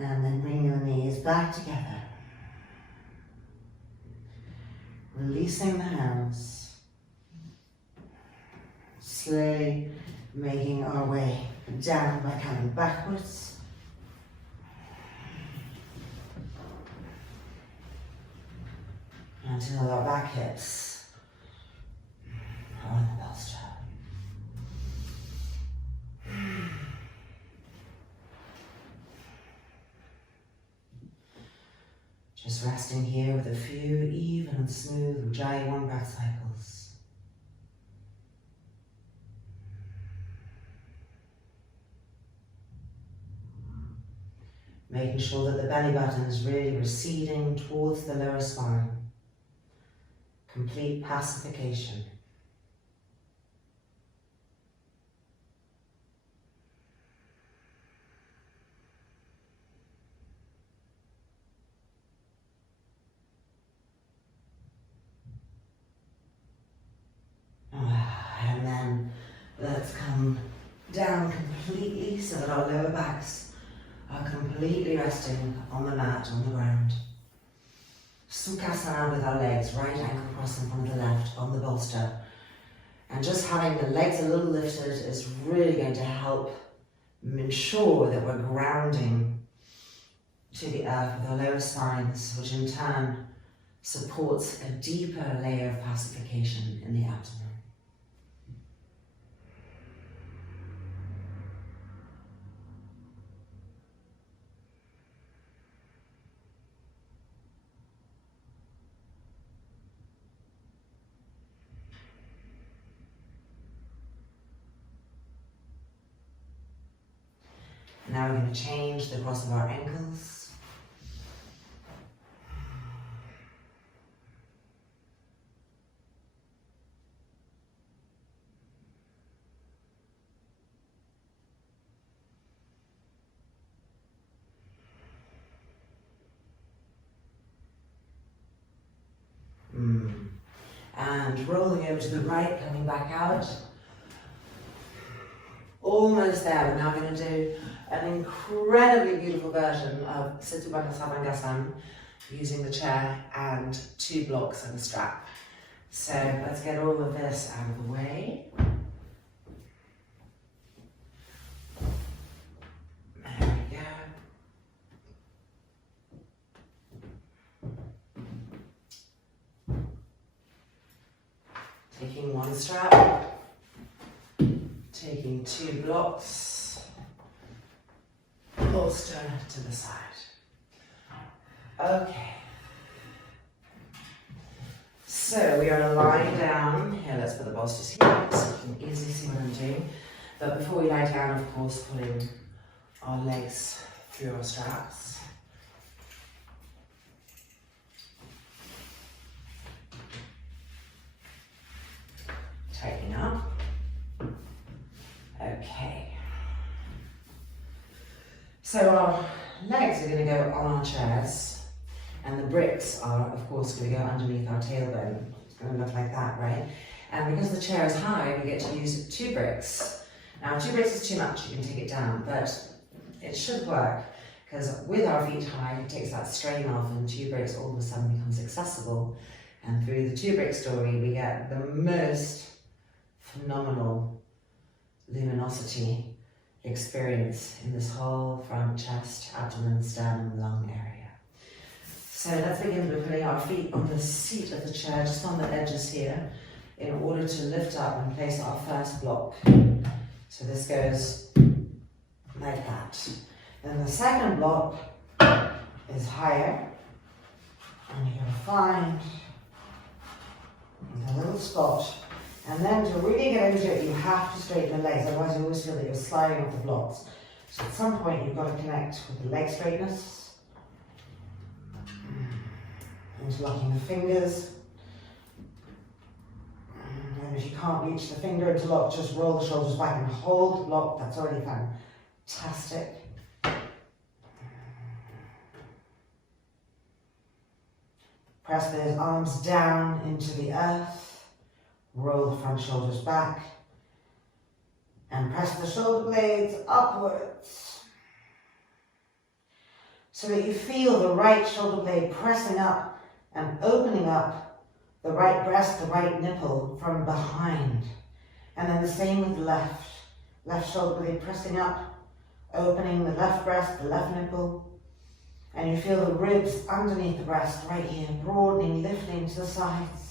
And then bring your knees back together. Releasing the hands. Slowly making our way down by coming backwards. Until our back hips are on the bolster. Just resting here with a few even and smooth Ujjayi one breath cycles. Making sure that the belly button is really receding towards the lower spine. Complete pacification. And then let's come down completely so that our lower backs are completely resting on the mat, on the ground. Sukhasana with our legs, right ankle crossed in front of the left on the bolster. And just having the legs a little lifted is really going to help ensure that we're grounding to the earth with our lower spines, which in turn supports a deeper layer of pacification in the abdomen. Now we're going to change the cross of our ankles. And rolling over to the right, coming back out. Almost there. We're now going to do an incredibly beautiful version of Siddha Savasana using the chair and 2 blocks and a strap. So let's get all of this out of the way. There we go. Taking 1 strap. Taking 2 blocks, bolster to the side. Okay. So we are lying down. Here, let's put the bolsters here so you can easily see what I'm doing. But before we lie down, of course, pulling our legs through our straps. Tightening up. Okay, so our legs are going to go on our chairs and the bricks are of course going to go underneath our tailbone. It's going to look like that, right? And because the chair is high, we get to use 2 bricks. Now 2 bricks is too much, you can take it down, but it should work because with our feet high, it takes that strain off and 2 bricks all of a sudden becomes accessible. And through the 2 brick story, we get the most phenomenal luminosity experience in this whole front, chest, abdomen, sternum, lung area. So let's begin by putting our feet on the seat of the chair, just on the edges here, in order to lift up and place our first block. So this goes like that. Then the second block is higher, and you're going to find a little spot. And then to really get into it, you have to straighten the legs, otherwise you always feel that you're sliding off the blocks. So at some point you've got to connect with the leg straightness, interlocking the fingers. And if you can't reach the finger interlock, just roll the shoulders back and hold the block. That's already fantastic. Press those arms down into the earth. Roll the front shoulders back and press the shoulder blades upwards. so that you feel the right shoulder blade pressing up and opening up the right breast, the right nipple from behind. And then the same with the left. Left shoulder blade pressing up, opening the left breast, the left nipple. And you feel the ribs underneath the breast right here, broadening, lifting to the sides.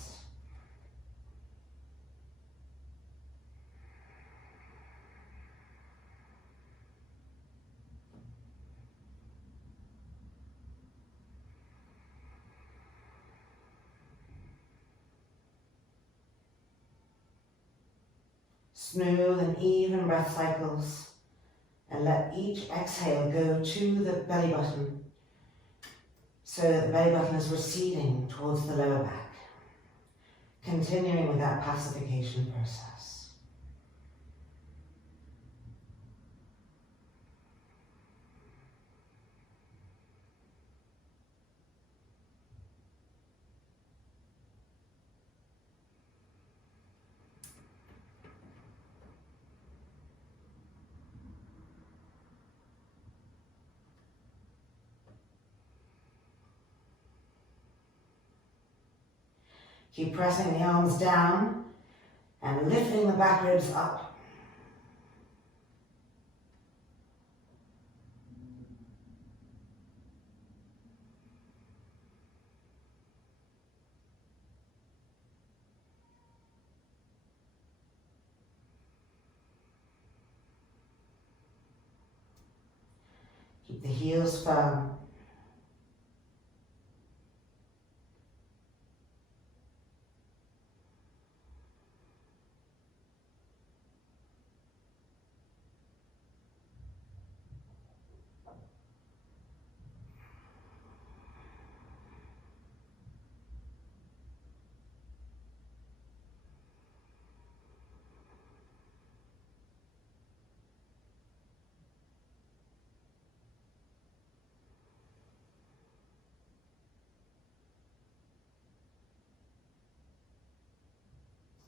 Smooth and even breath cycles, and let each exhale go to the belly button so that the belly button is receding towards the lower back. Continuing with that pacification process. Keep pressing the arms down and lifting the back ribs up. Keep the heels firm.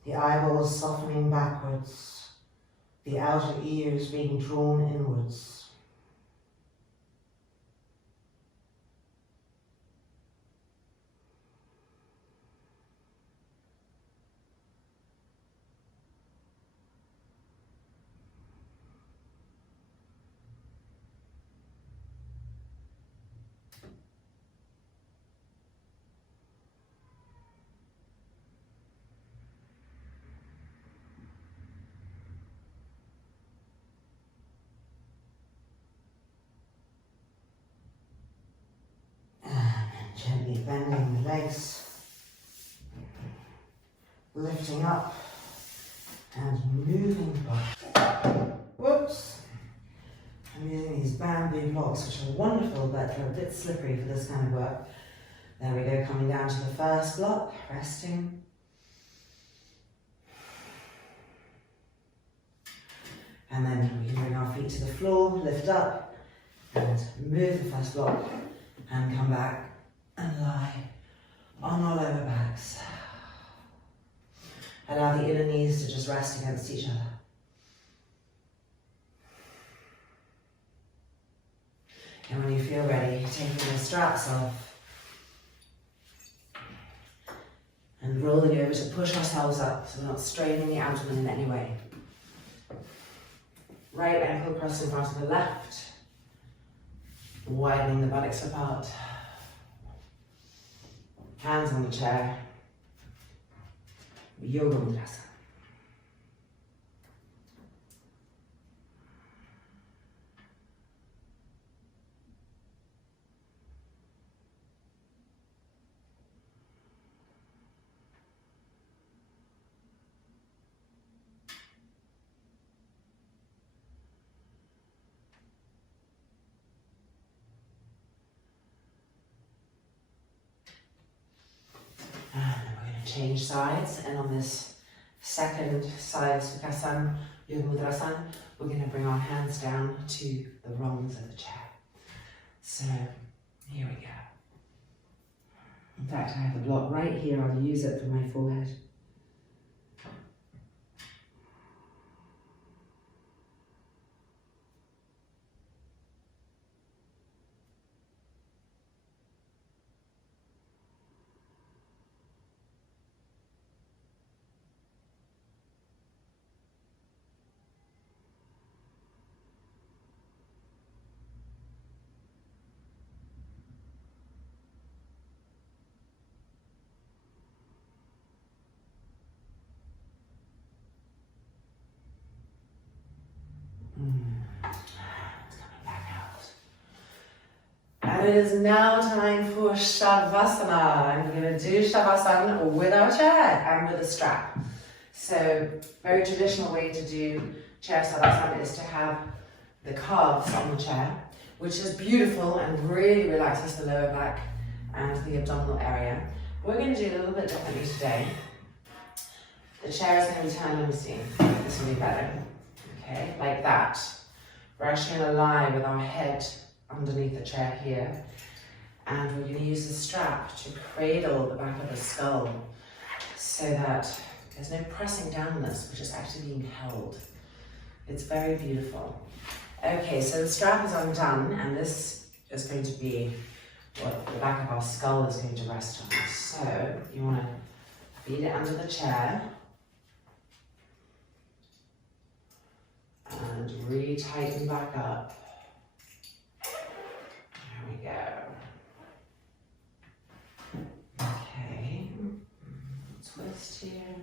The eyeballs softening backwards, the outer ears being drawn inwards. Gently bending the legs, lifting up and moving back. Whoops. I'm using these bamboo blocks, which are wonderful, but they're a bit slippery for this kind of work. There we go, coming down to the first block, resting. And then we can bring our feet to the floor, lift up, and move the first block, and come back and lie on our lower backs. Allow the inner knees to just rest against each other. And when you feel ready, taking the straps off and rolling over to push ourselves up so we're not straining the abdomen in any way. Right ankle crossed in front of the left, widening the buttocks apart. Hands on the chair. Yoga Mudras. And we're going to change sides, and on this second side Sukhasana, Yoga Mudrasana, we're going to bring our hands down to the rungs of the chair. So here we go. In fact, I have the block right here. I'll use it for my forehead. And it is now time for Savasana. And we're going to do Savasana with our chair and with a strap. So, very traditional way to do chair Savasana is to have the calves on the chair, which is beautiful and really relaxes the lower back and the abdominal area. We're going to do a little bit differently today. The chair is going to be turned, let me see, this will be better. Okay, like that. We're actually going to lie with our head underneath the chair here, and we're going to use the strap to cradle the back of the skull so that there's no pressing down on this, which is actually being held. It's very beautiful. Okay, so the strap is undone, and this is going to be what the back of our skull is going to rest on. So you want to feed it under the chair and re-tighten back up. There we go. Okay, twist here,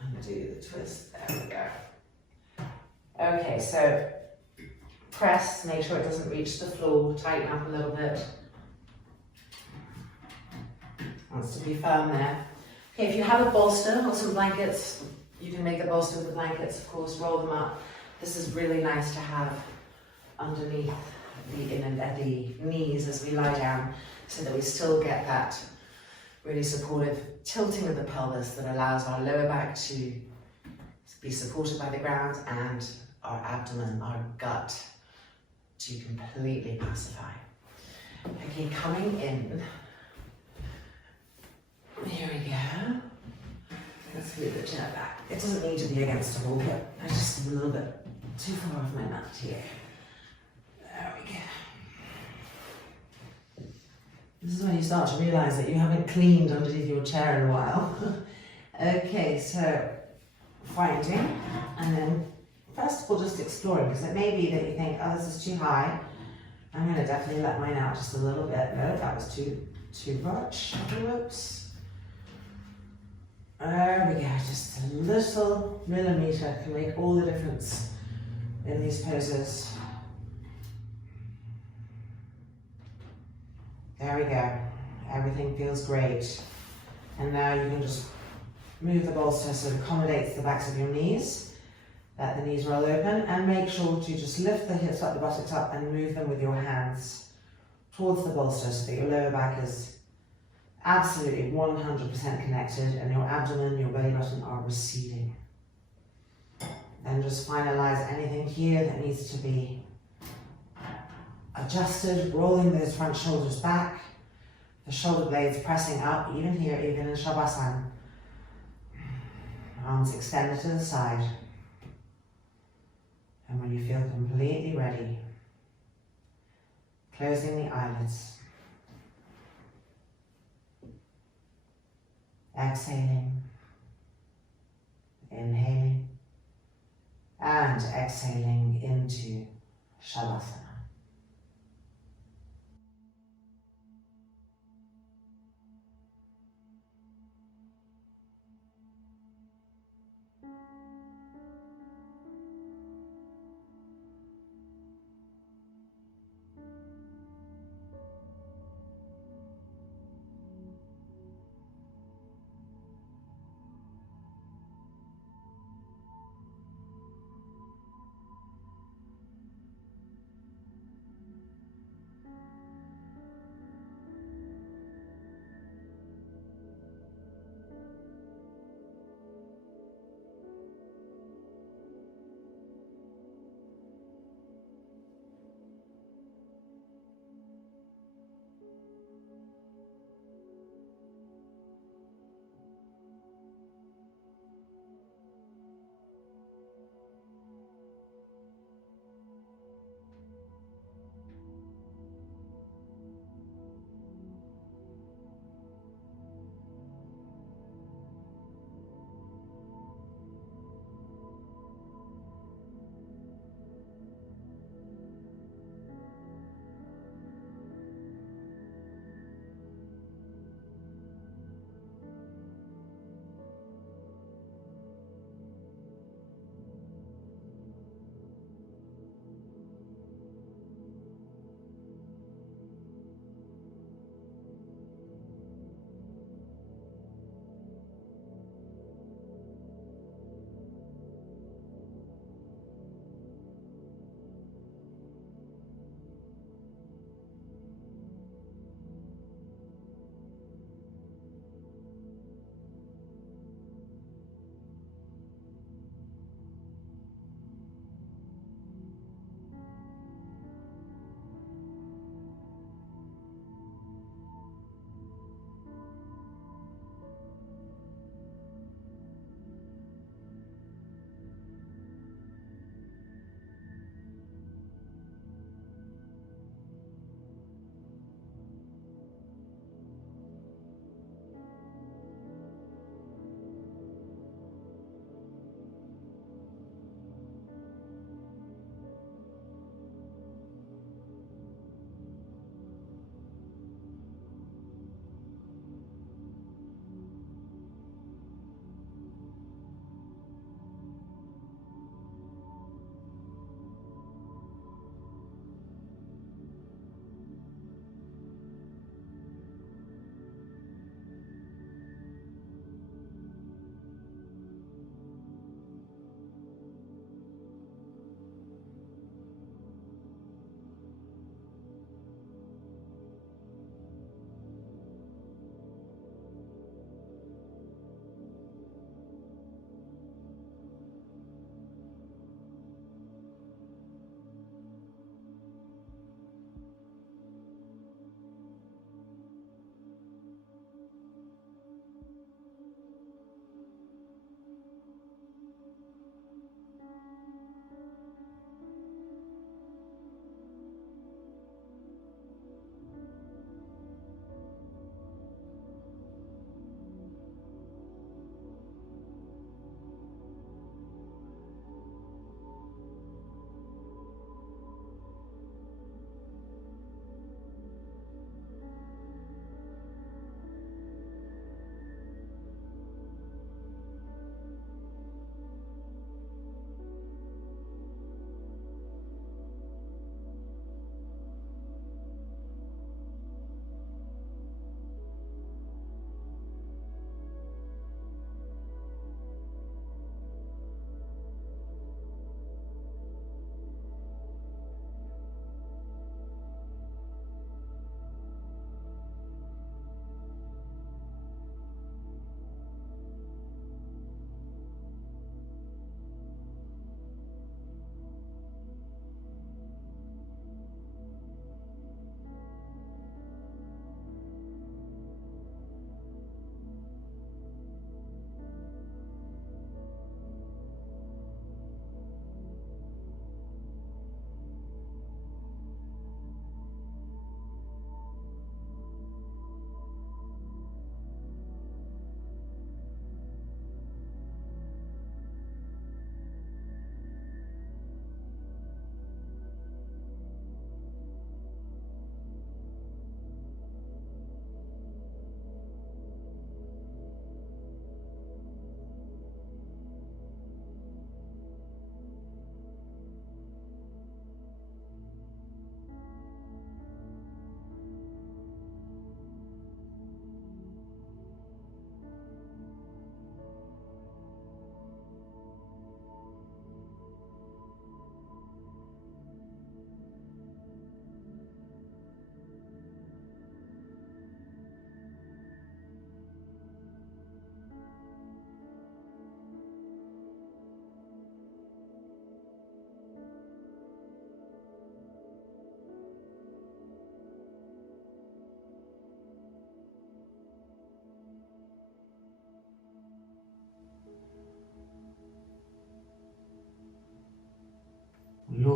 undo the twist, there we go. Okay, so press, make sure it doesn't reach the floor, tighten up a little bit. Wants to be firm there. Okay, if you have a bolster or some blankets, you can make a bolster with the blankets, of course, roll them up. This is really nice to have underneath the knees as we lie down, so that we still get that really supportive tilting of the pelvis that allows our lower back to be supported by the ground and our abdomen, our gut, to completely pacify. Okay, coming in. Here we go. Let's move the chair back. It doesn't need to be against a wall, but I just am a little bit too far off my mat here. There we go. This is when you start to realise that you haven't cleaned underneath your chair in a while. Okay, so finding, and then first of all just exploring, because it may be that you think, oh, this is too high. I'm going to definitely let mine out just a little bit. No, that was too much. Whoops. There we go, just a little millimetre can make all the difference in these poses. There we go, everything feels great. And now you can just move the bolster so it accommodates the backs of your knees. Let the knees roll open and make sure to just lift the hips up, the buttocks up, and move them with your hands towards the bolster so that your lower back is absolutely 100% connected and your abdomen, your belly button are receding. Then just finalize anything here that needs to be adjusted, rolling those front shoulders back, the shoulder blades pressing up, even here, even in Savasana. Arms extended to the side. And when you feel completely ready, closing the eyelids. Exhaling, inhaling, and exhaling into Savasana.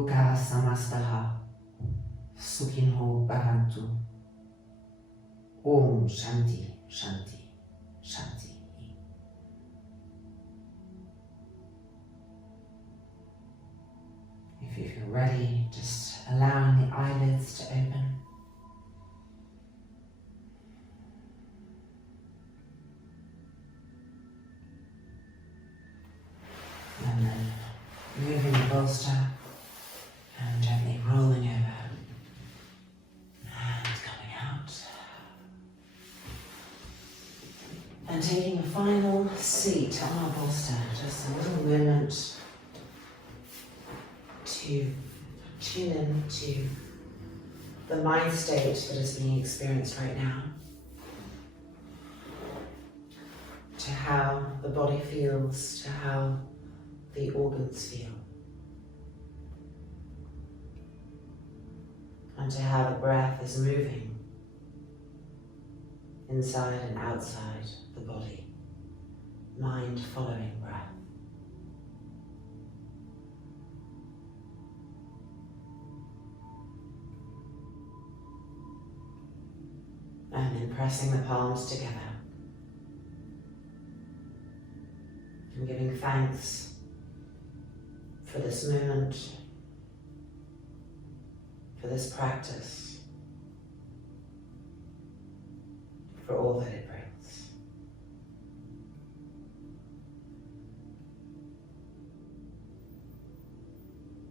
Loka samastaha sukhinho bhavantu. Om Shanti, Shanti, Shanti. If you feel ready, just allowing the eyelids to open. And then moving the bolster and gently rolling over and coming out. And taking a final seat on our bolster, just a little moment to tune in to the mind state that is being experienced right now, to how the body feels, to how the organs feel, and to how the breath is moving inside and outside the body, mind following breath. And then pressing the palms together and giving thanks for this moment, for this practice, for all that it brings.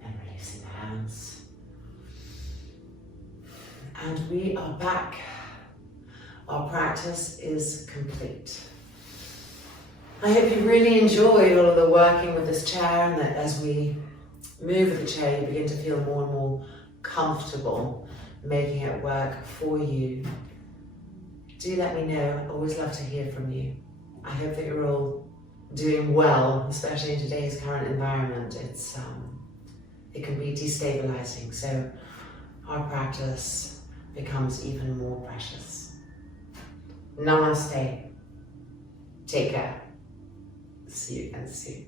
And releasing the hands. And we are back. Our practice is complete. I hope you really enjoyed all of the working with this chair, and that as we move with the chair, you begin to feel more and more comfortable making it work for you. Do let me know. I always love to hear from you. I hope that you're all doing well, especially in today's current environment. It can be destabilizing, so our practice becomes even more precious. Namaste. Take care. See you again soon.